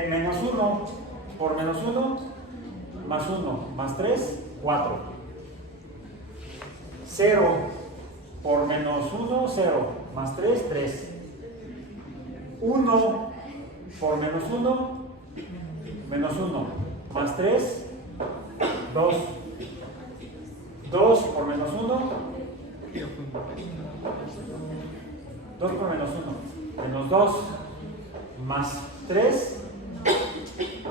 Menos 1 por menos 1, más 1, más 3, 4. 0 por menos 1, 0, más 3, 3. 1 por menos 1, menos 1, más 3, 2. 2 por menos 1, 2 por menos 1, menos 2, más 3,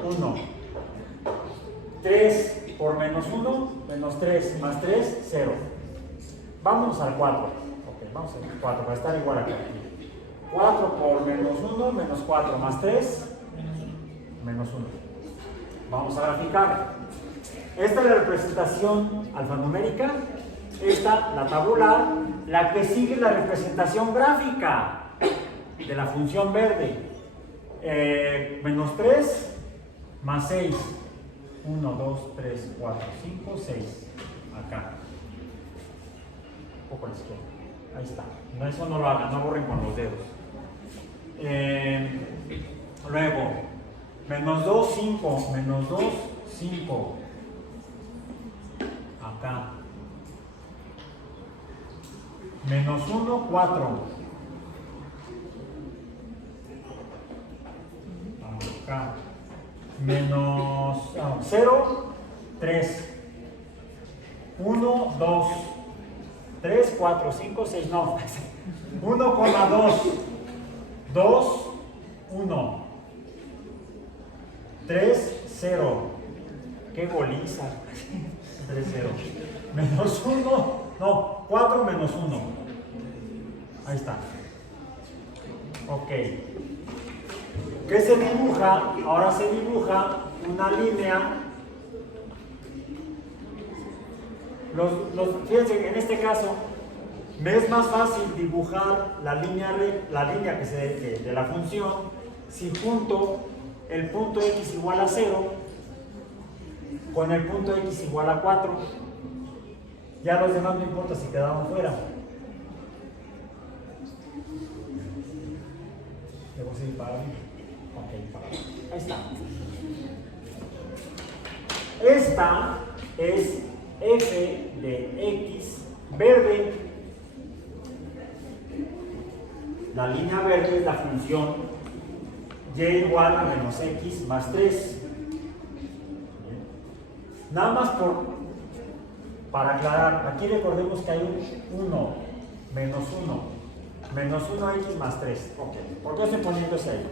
1. 3 por menos 1, menos 3, más 3, 0. Vamos al 4. Ok, vamos al 4 para estar igual acá. 4 por menos 1, menos 4, más 3, menos 1. Vamos a graficar. Esta es la representación alfanumérica, esta la tabular, la que sigue la representación gráfica de la función verde. Menos 3, más 6. 1, 2, 3, 4, 5, 6. Acá. Un poco a la izquierda. Ahí está. No, eso no lo hagan, no borren con los dedos. Luego, menos 2, 5. Menos 2, 5. Acá. Menos 1, 4. Acá. Menos 0, 3. 1, 2. 3, 4, 5, 6. No. 1,2. 2, 1. 3, 0. ¡Qué goliza! 3, 0. Menos 1. No, 4 menos 1. Ahí está. Ok. ¿Qué se dibuja? Ahora se dibuja una línea. Fíjense, en este caso, me es más fácil dibujar la línea que de la función si junto el punto x igual a 0 con el punto X igual a 4. Ya los demás no importa si quedaban fuera. Debo seguir para arriba. Ok, para arriba. Ahí está. Esta es f de x verde. La línea verde es la función y igual a menos x más 3. Nada más para aclarar, aquí recordemos que hay un 1, menos 1x más 3. Ok, ¿por qué estoy poniendo ese ahí?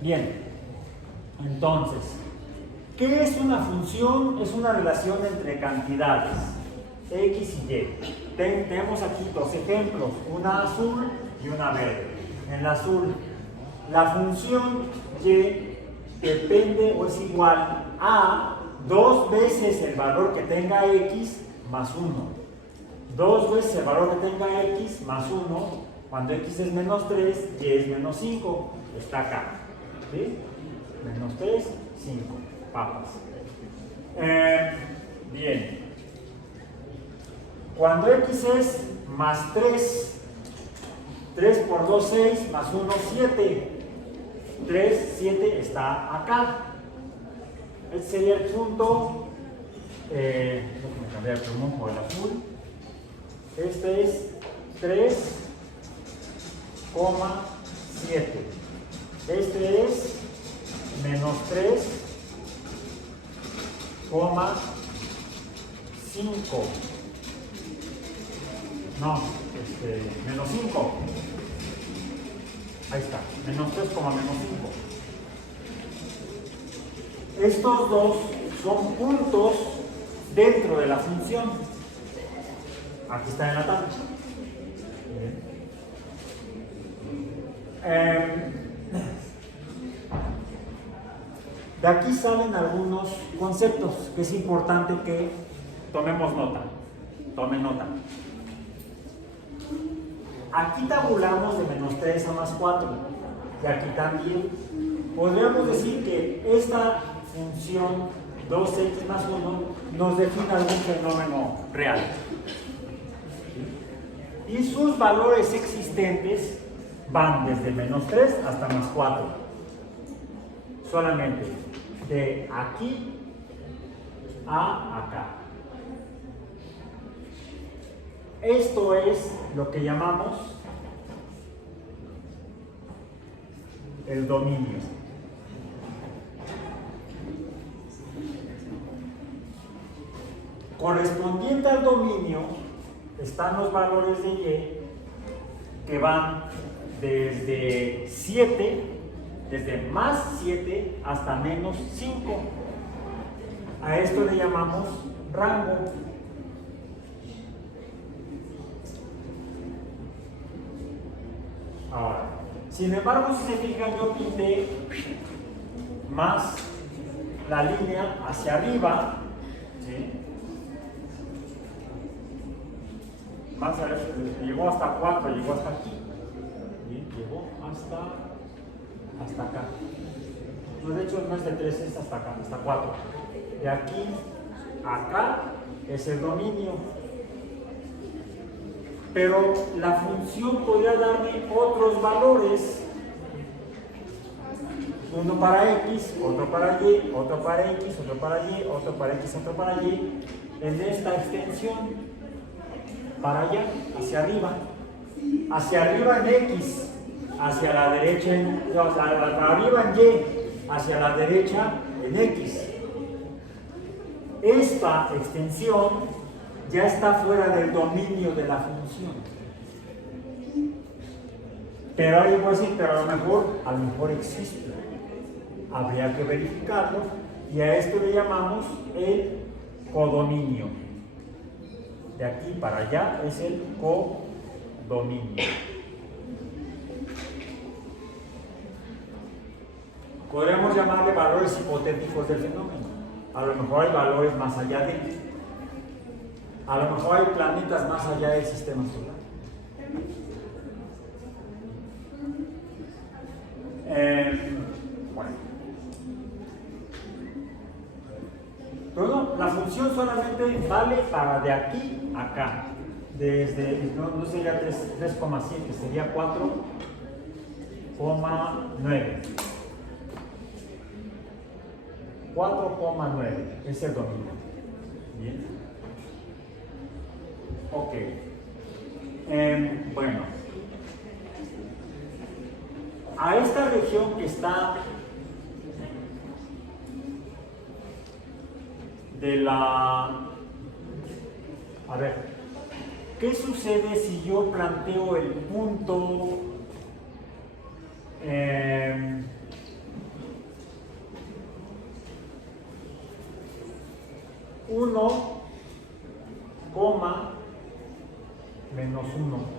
Bien, entonces, ¿qué es una función? Es una relación entre cantidades, x y y. Tenemos aquí dos ejemplos, una azul y una verde. En la azul, la función y depende o es igual a 2 veces el valor que tenga x más 1. 2 veces el valor que tenga x más 1, cuando x es menos 3, y es menos 5. Está acá. ¿Sí? Menos 3, 5. Papas. Bien. Cuando x es más 3, 3 por 2, 6, más 1, 7. 3, 7 está acá. Este sería el punto, déjame cambiar el plumón por el azul. Este es 3,7. Este es menos 3,5. No, menos 5. Ahí está, menos 3, menos 5. Estos dos son puntos dentro de la función. Aquí está en la tabla. De aquí salen algunos conceptos que es importante que tomemos nota. Tomen nota. Aquí tabulamos de menos 3 a más 4. Y aquí también. Podríamos decir que esta función 2x más 1 nos define algún fenómeno real. Y sus valores existentes van desde menos 3 hasta más 4. Solamente de aquí a acá. Esto es lo que llamamos el dominio. Correspondiente al dominio están los valores de y que van desde 7, desde más 7 hasta menos 5. A esto le llamamos rango. Ahora, sin embargo, si se fijan, yo pinté más la línea hacia arriba, ¿sí? Más llegó hasta 4, llegó hasta aquí. Bien, llegó hasta acá. No, de hecho no es de 3, es hasta acá, hasta 4. De aquí a acá es el dominio. Pero la función podría darme otros valores. Uno para x, otro para y, otro para x, otro para y, otro para x, otro para y. En esta extensión. Para allá, hacia arriba en X, hacia la derecha para arriba en Y, hacia la derecha en X. Esta extensión ya está fuera del dominio de la función. Pero alguien puede decir, pero a lo mejor existe. Habría que verificarlo y a esto le llamamos el codominio. De aquí para allá es el codominio. Podríamos llamarle valores hipotéticos del fenómeno. A lo mejor hay valores más allá de él. A lo mejor hay planetas más allá del sistema solar. Bueno. función solamente vale para de aquí a acá. Desde, no sería 3,7, sería 4,9. 4,9 es el dominio. Bien. Ok. Bueno. A esta región que está de la... A ver, ¿qué sucede si yo planteo el punto 1, menos 1?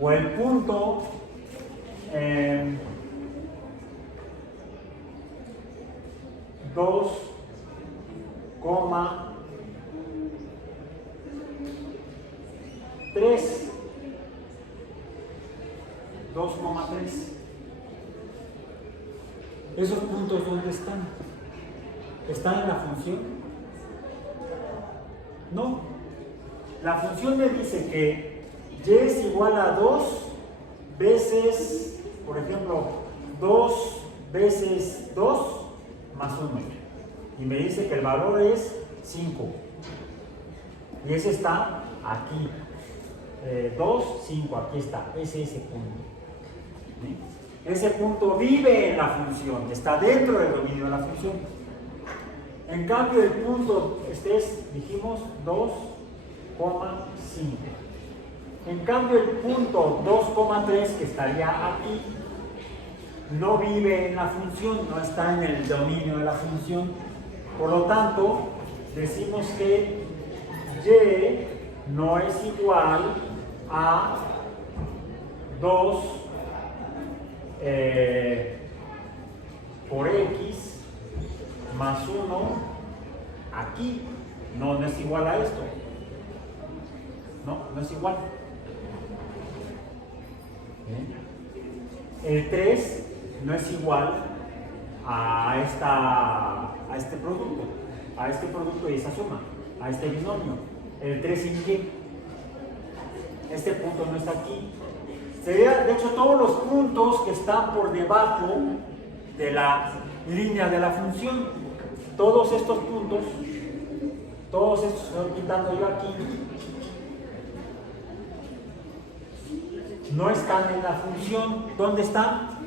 O el punto 2, 3, 2,3. ¿Esos puntos dónde están? ¿Están en la función? No. La función me dice que y es igual a 2 veces, por ejemplo, 2 veces 2 más 1. Y me dice que el valor es 5. Y ese está aquí. 2, 5, aquí está. Ese punto. ¿Sí? Ese punto vive en la función, está dentro del dominio de la función. En cambio, el punto, dijimos 2,5. En cambio, el punto 2,3, que estaría aquí, no vive en la función, no está en el dominio de la función. Por lo tanto, decimos que y no es igual a 2 por x más 1 aquí. No es igual a esto. No es igual. El 3 no es igual a este producto y esa suma, a este binomio. El 3 sin qué. Este punto no está aquí. Sería, de hecho, todos los puntos que están por debajo de la línea de la función. Todos estos puntos, todos estos que estoy quitando yo aquí, no están en la función. ¿Dónde están?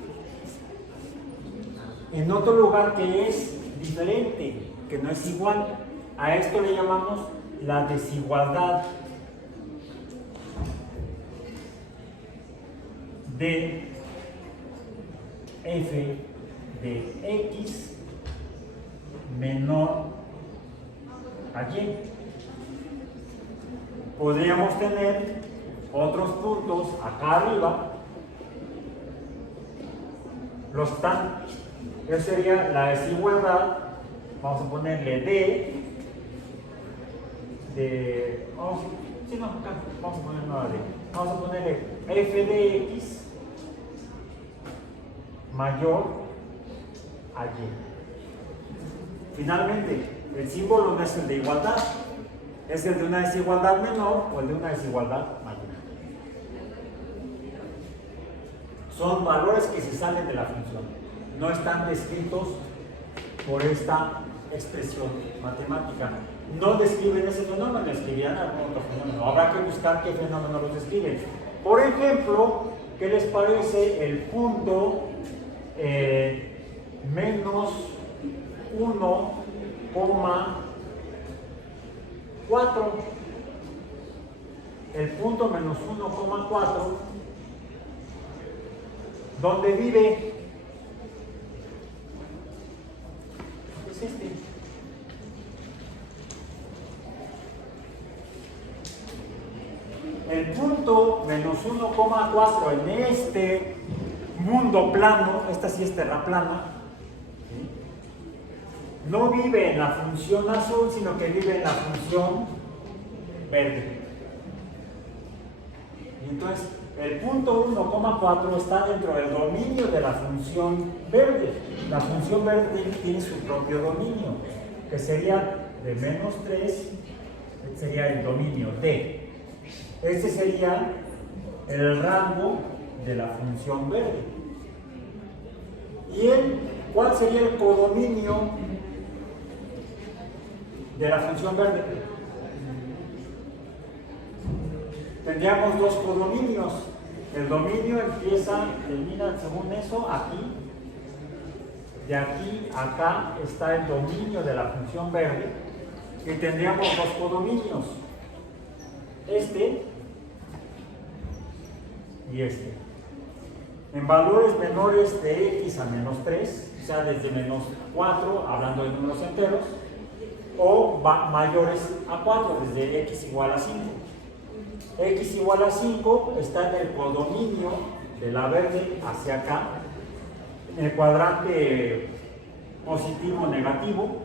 En otro lugar que es diferente, que no es igual. A esto le llamamos la desigualdad de f de x menor a y. Podríamos tener otros puntos acá arriba. Los están. Esa sería la desigualdad. Vamos a ponerle vamos a poner una D. Vamos a ponerle f de x mayor a y. Finalmente, el símbolo no es el de igualdad, es el de una desigualdad menor o el de una desigualdad mayor. Son valores que se salen de la función, no están descritos por esta expresión matemática. No describen ese fenómeno, escribían algún otro fenómeno. Habrá que buscar qué fenómeno los describen. Por ejemplo, ¿qué les parece el punto menos 1,4? El punto menos 1,4, ¿dónde vive? Es este. El punto menos 1,4 en este mundo plano, esta sí es terraplana, ¿sí? No vive en la función azul, sino que vive en la función verde. Y entonces, el punto 1,4 está dentro del dominio de la función verde. La función verde tiene su propio dominio, que sería de menos 3, sería el dominio D. Este sería el rango de la función verde. ¿Y cuál sería el codominio de la función verde? Tendríamos dos codominios. El dominio termina según eso aquí. De aquí a acá está el dominio de la función verde. Y tendríamos dos codominios. Este y este. En valores menores de x a menos 3, o sea, desde menos 4, hablando de números enteros, o mayores a 4, desde x igual a 5. X igual a 5 está en el codominio de la verde hacia acá, en el cuadrante positivo negativo,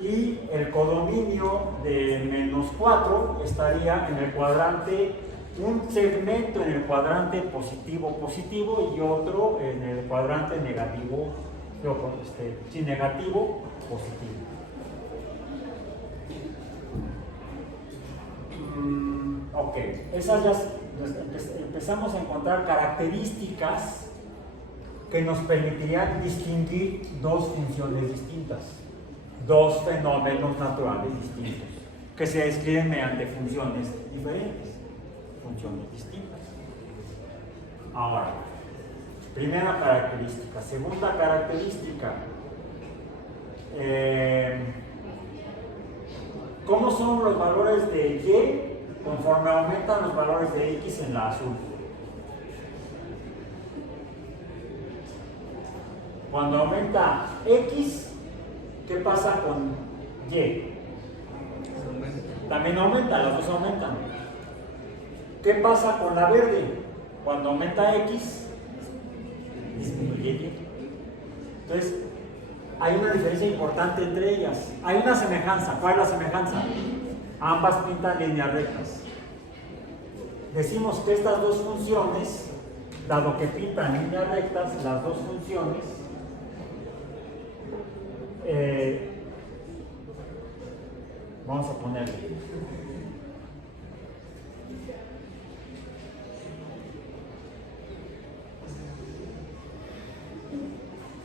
y el codominio de menos 4 estaría en el cuadrante, un segmento en el cuadrante positivo y otro en el cuadrante negativo, negativo positivo. Ok, esas ya empezamos a encontrar características que nos permitirían distinguir dos funciones distintas, dos fenómenos naturales distintos, que se describen mediante funciones diferentes, funciones distintas. Ahora, primera característica. Segunda característica. ¿Cómo son los valores de y conforme aumentan los valores de x en la azul? Cuando aumenta x, ¿qué pasa con y? También aumenta, las dos aumentan. ¿Qué pasa con la verde? Cuando aumenta x, disminuye y. Entonces, hay una diferencia importante entre ellas. Hay una semejanza. ¿Cuál es la semejanza? Ambas pintan líneas rectas. Decimos que estas dos funciones, dado que pintan líneas rectas, las dos funciones, vamos a ponerle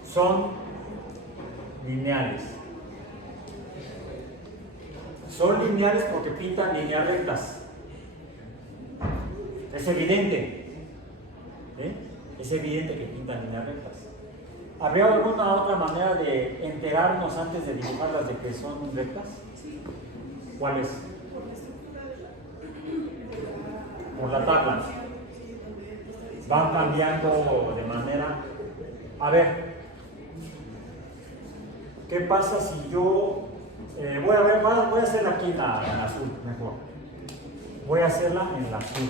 son lineales. Son lineales porque pintan líneas rectas. Es evidente. Es evidente que pintan líneas rectas. ¿Habría alguna otra manera de enterarnos antes de dibujarlas de que son rectas? ¿Cuál es? Por la tabla. Van cambiando de manera... A ver, ¿qué pasa si yo... voy a hacerla aquí en la azul, mejor. Voy a hacerla en la azul.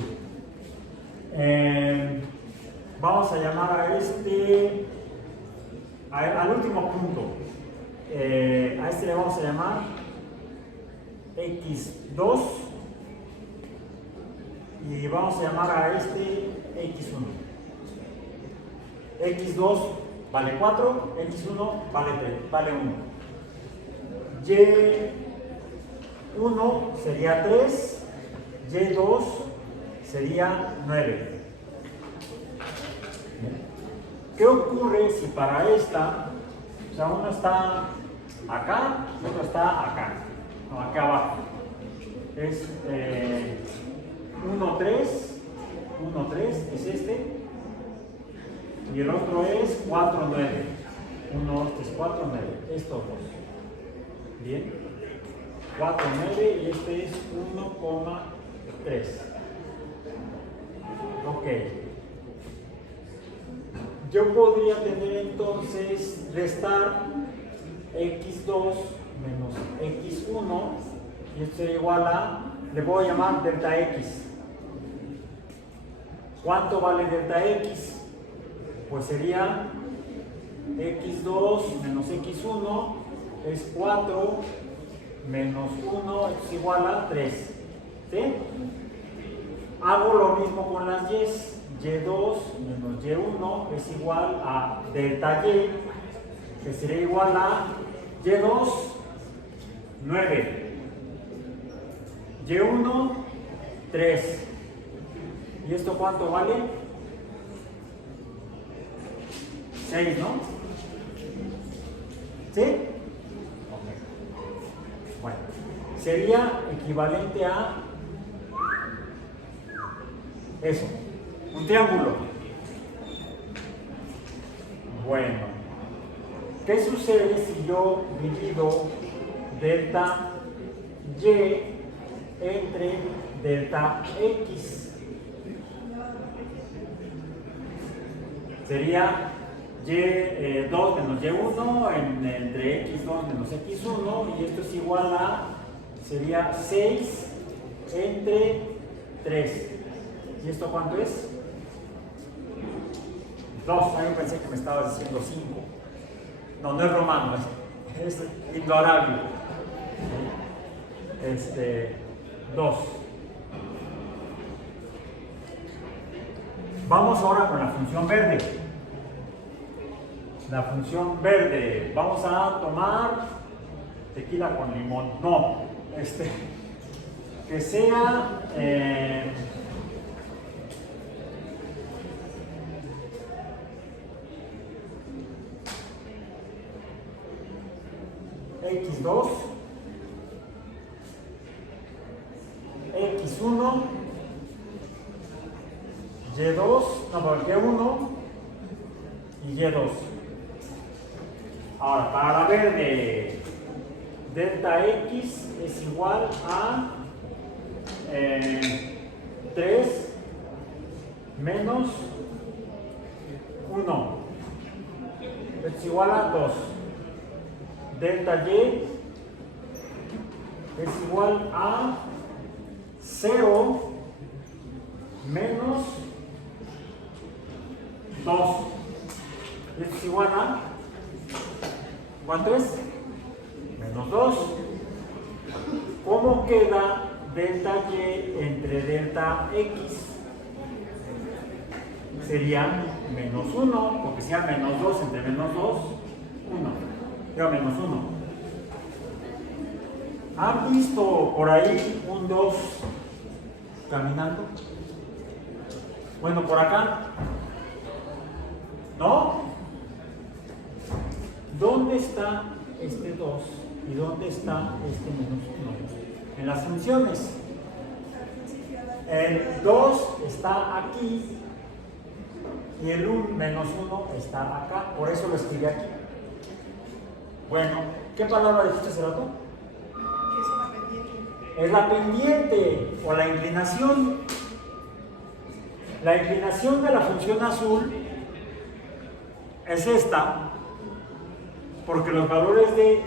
Vamos a llamar a este... al último punto. A este le vamos a llamar x2 y vamos a llamar a este x1. x2 vale 4, x1 vale 1. y1 sería 3, y2 sería 9. ¿Qué ocurre si para esta, o sea, uno está acá y otro está acá, no, acá abajo? Es 1, 3, es este, y el otro es 4, 9. 1, 2, 3, 4, 9, estos dos. Bien, 4, 9 y este es 1,3. Ok. Yo podría tener entonces restar x2 menos x1 y esto sería igual a, le voy a llamar delta x. ¿Cuánto vale delta x? Pues sería x2 menos x1 es 4 menos 1 es igual a 3. ¿Sí? Hago lo mismo con las y. Y2 menos Y1 es igual a delta Y, que sería igual a Y2, 9. Y1, 3. ¿Y esto cuánto vale? 6, ¿no? ¿Sí? Ok. Bueno, sería equivalente a eso, un triángulo. Bueno, ¿qué sucede si yo divido delta Y entre delta X? Sería Y2 menos Y1 entre X2 menos X1, y esto es igual a, sería 6 entre 3. ¿Y esto cuánto es? 2. Yo pensé que me estabas diciendo 5. No, no es romano, es indorable. 2. Vamos ahora con la función verde. La función verde. Vamos a tomar tequila con limón. No, que sea X2, X1, Y2, no, Y1 y Y2. Ahora, para la verde, delta X es igual a 3 menos 1. Es igual a 2. Delta Y es igual a 0 menos 2. Es igual a, ¿cuánto es? Menos 2. ¿Cómo queda delta Y entre delta X? Sería menos 1, porque sea menos 2 entre menos 2, 1. Queda menos 1. ¿Han visto por ahí un 2 caminando? Bueno, por acá. ¿No? ¿Dónde está este 2 y dónde está este menos 1? En las funciones. El 2 está aquí y el menos 1 está acá. Por eso lo escribí aquí. Bueno, ¿qué palabra dijiste hace rato? Es la pendiente o la inclinación. La inclinación de la función azul es esta, porque los valores de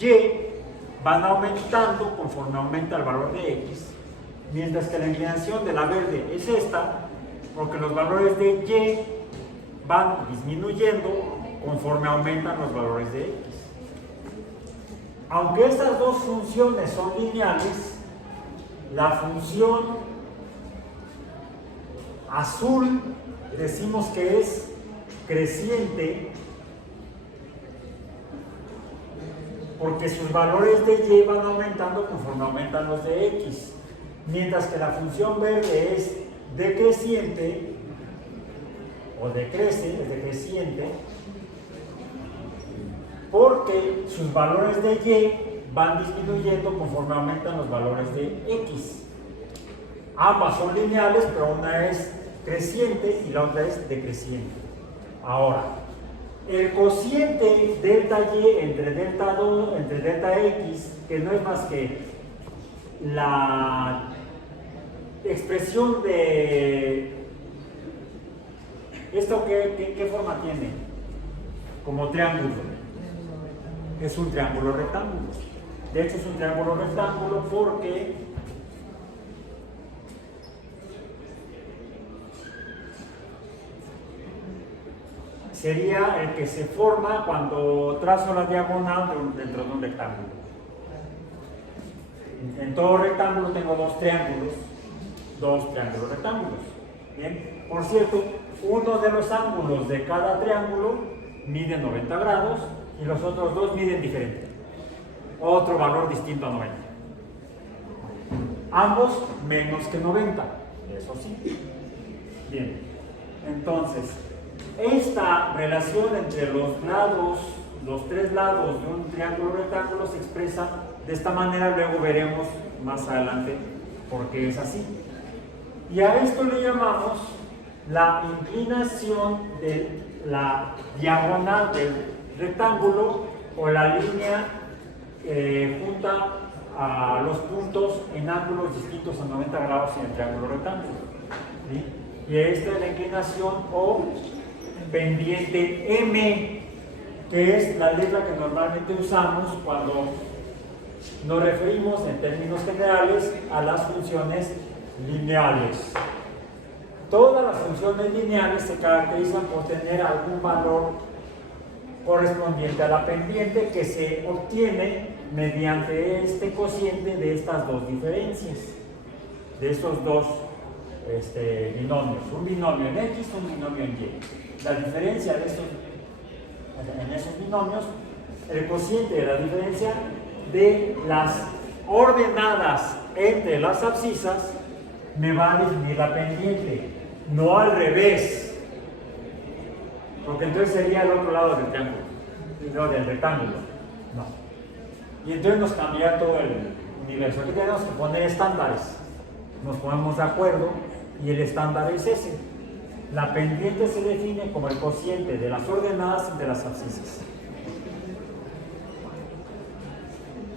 Y van aumentando conforme aumenta el valor de X, mientras que la inclinación de la verde es esta, porque los valores de Y van disminuyendo conforme aumentan los valores de X. Aunque estas dos funciones son lineales, la función azul decimos que es creciente porque sus valores de Y van aumentando conforme aumentan los de X, mientras que la función verde es decreciente o decrece, es decreciente, porque sus valores de Y van disminuyendo conforme aumentan los valores de X. Ambas son lineales, pero una es creciente y la otra es decreciente. Ahora, el cociente delta Y entre delta 2, entre delta X, que no es más que la expresión de esto, ¿qué forma tiene? Como triángulo. Es un triángulo rectángulo. De hecho es un triángulo rectángulo porque sería el que se forma cuando trazo la diagonal dentro de un rectángulo. En todo rectángulo tengo dos triángulos dos triángulos rectángulos. Bien, por cierto, uno de los ángulos de cada triángulo mide 90 grados y los otros dos miden diferente. Otro valor distinto a 90. Ambos menos que 90, eso sí. Bien, entonces, esta relación entre los lados, los tres lados de un triángulo rectángulo se expresa de esta manera, luego veremos más adelante por qué es así. Y a esto le llamamos la inclinación de la diagonal del rectángulo o la línea junta a los puntos en ángulos distintos a 90 grados en el triángulo rectángulo. ¿Sí? Y esta es la inclinación o pendiente M, que es la letra que normalmente usamos cuando nos referimos en términos generales a las funciones lineales. Todas las funciones lineales se caracterizan por tener algún valor correspondiente a la pendiente que se obtiene mediante este cociente de estas dos diferencias, de estos dos binomios, un binomio en X, un binomio en Y. La diferencia de en esos binomios, el cociente de la diferencia de las ordenadas entre las abscisas me va a definir la pendiente, no al revés, porque entonces sería el otro lado del triángulo, no del rectángulo, no. Y entonces nos cambia todo el universo. Aquí tenemos que poner estándares, nos ponemos de acuerdo y el estándar es ese. La pendiente se define como el cociente de las ordenadas entre las abscisas.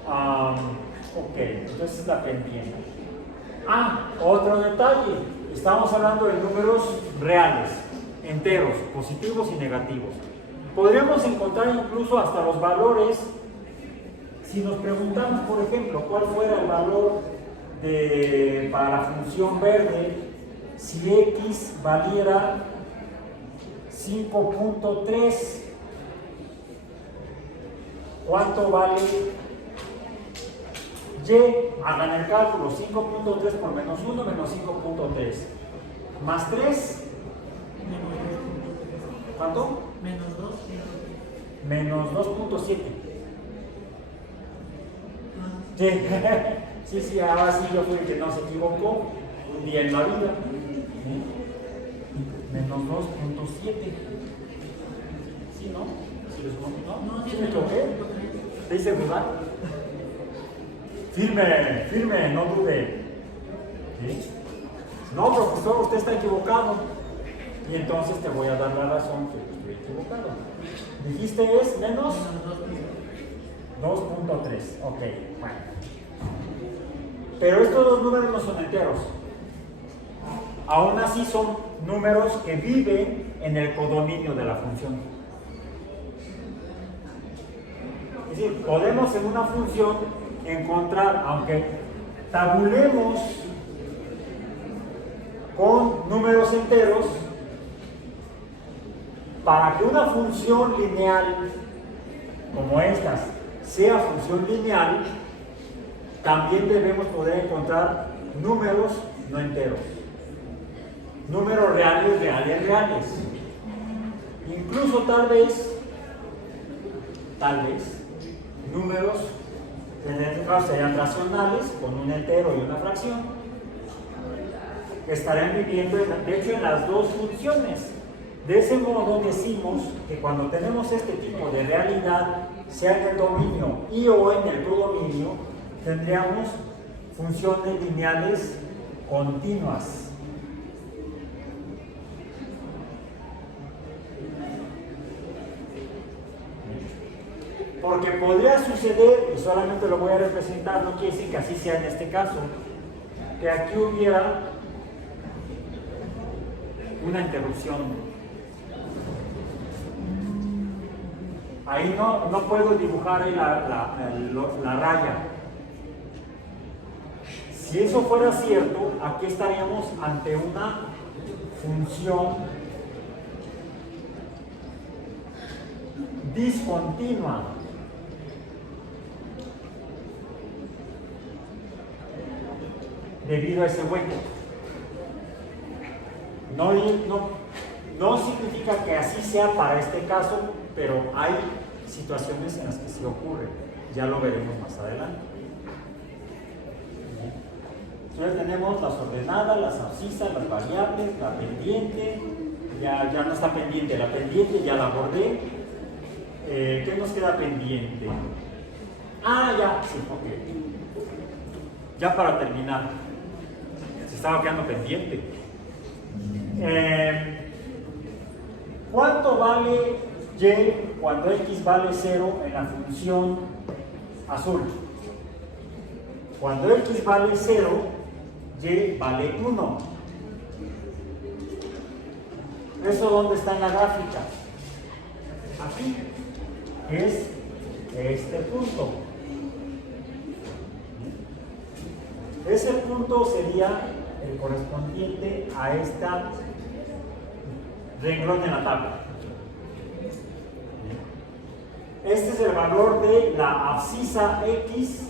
Ok, entonces es la pendiente. Otro detalle, estamos hablando de números reales, enteros, positivos y negativos. Podríamos encontrar incluso hasta los valores, si nos preguntamos, por ejemplo, cuál fuera el valor para la función verde, si X valiera 5.3, ¿cuánto vale Y? Hagan el cálculo, 5.3 por menos 1, menos 5.3, más 3, ¿cuánto? Menos 2. Menos 2.7. Sí, ahora sí yo fui el que no se equivocó un día en la vida. Menos 2.7. ¿Sí, no? ¿Sí les no? ¿Sí me equivoqué? ¿Te hice dudar? Firme, no dude. ¿Sí? No, profesor, usted está equivocado. Y entonces te voy a dar la razón que estoy equivocado. Dijiste es menos 2.3. Ok, bueno. Pero estos dos números no son enteros. Aún así son números que viven en el codominio de la función. Es decir, podemos en una función encontrar, aunque tabulemos con números enteros, para que una función lineal como estas sea función lineal, también debemos poder encontrar números no enteros, números reales, incluso tal vez números en este caso serían racionales con un entero y una fracción, que estarán viviendo de hecho en las dos funciones. De ese modo decimos que cuando tenemos este tipo de realidad, sea en el dominio y o en el codominio, tendríamos funciones lineales continuas. Porque podría suceder, y solamente lo voy a representar, no quiere decir que así sea en este caso, que aquí hubiera una interrupción. Ahí no puedo dibujar ahí la raya. Si eso fuera cierto, aquí estaríamos ante una función discontinua. Debido a ese hueco. No significa que así sea para este caso, pero hay situaciones en las que sí ocurre. Ya lo veremos más adelante. Entonces tenemos las ordenadas, las abscisas, las variables, la pendiente. Ya no está pendiente, la pendiente ya la abordé. ¿Qué nos queda pendiente? Ya, sí, ok. Ya para terminar. Se estaba quedando pendiente. ¿Cuánto vale y cuando x vale 0 en la función azul? Cuando x vale 0, y vale 1. ¿Eso dónde está en la gráfica? Aquí. Es este punto. Ese punto sería el correspondiente a esta renglón de la tabla. Este es el valor de la abscisa x,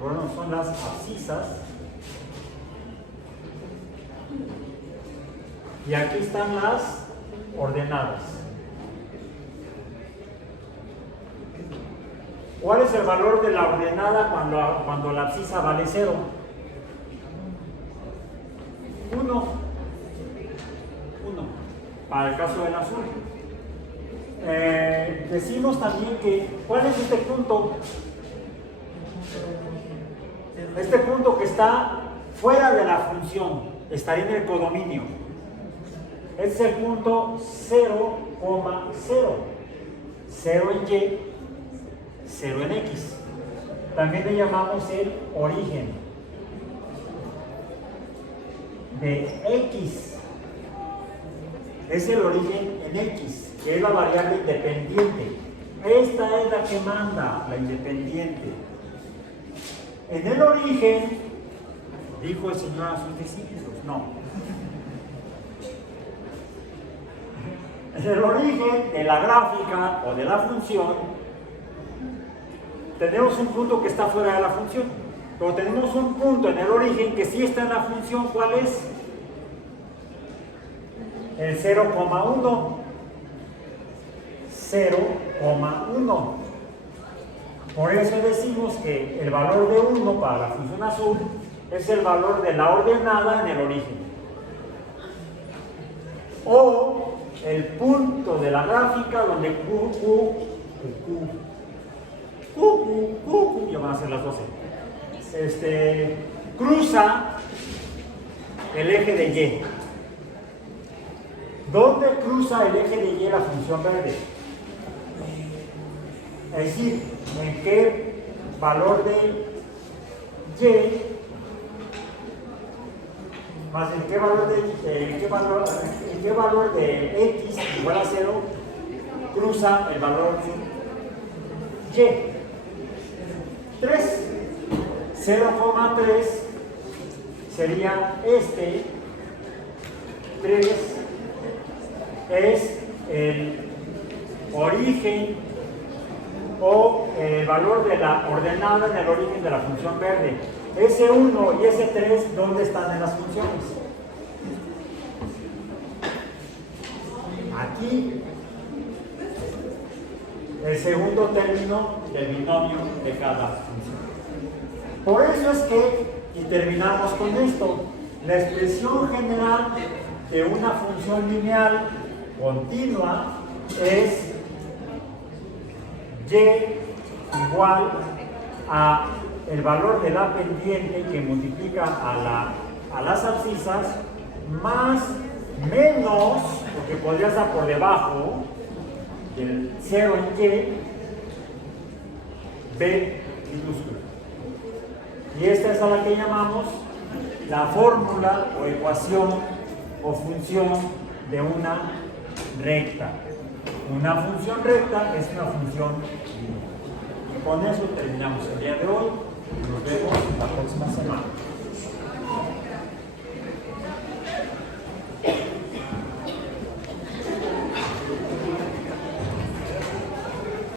bueno, son las abscisas. Y aquí están las ordenadas. ¿Cuál es el valor de la ordenada cuando la abscisa vale 0? 1. Para el caso del azul. Decimos también que, ¿cuál es este punto? Este punto que está fuera de la función, estaría en el codominio. Este es el punto 0,0. 0 en y, 0 en x. También le llamamos el origen de x. Es el origen en x, que es la variable independiente. Esta es la que manda, la independiente. En el origen, dijo el Señor a sus discípulos, no. En el origen de la gráfica o de la función, tenemos un punto que está fuera de la función. Pero tenemos un punto en el origen que sí está en la función. ¿Cuál es? El 0,1. 0,1. Por eso decimos que el valor de 1 para la función azul es el valor de la ordenada en el origen. O el punto de la gráfica donde ya van a ser las 12. Cruza el eje de y. ¿Dónde cruza el eje de y la función verde? Es decir, ¿en qué valor de y? Más en qué valor de x igual a 0 cruza el valor de y. 3. 0,3 sería este. 3 es el origen o el valor de la ordenada en el origen de la función verde. Ese 1 y ese 3, ¿dónde están en las funciones? Aquí, el segundo término del binomio de cada función. Por eso es que, y terminamos con esto, la expresión general de una función lineal continua es y igual a el valor de la pendiente que multiplica a las abscisas más menos, porque podría estar por debajo del 0 en y, b minúscula. Y esta es a la que llamamos la fórmula o ecuación o función de una recta. Una función recta es una función lineal. Con eso terminamos el día de hoy. Nos vemos la próxima.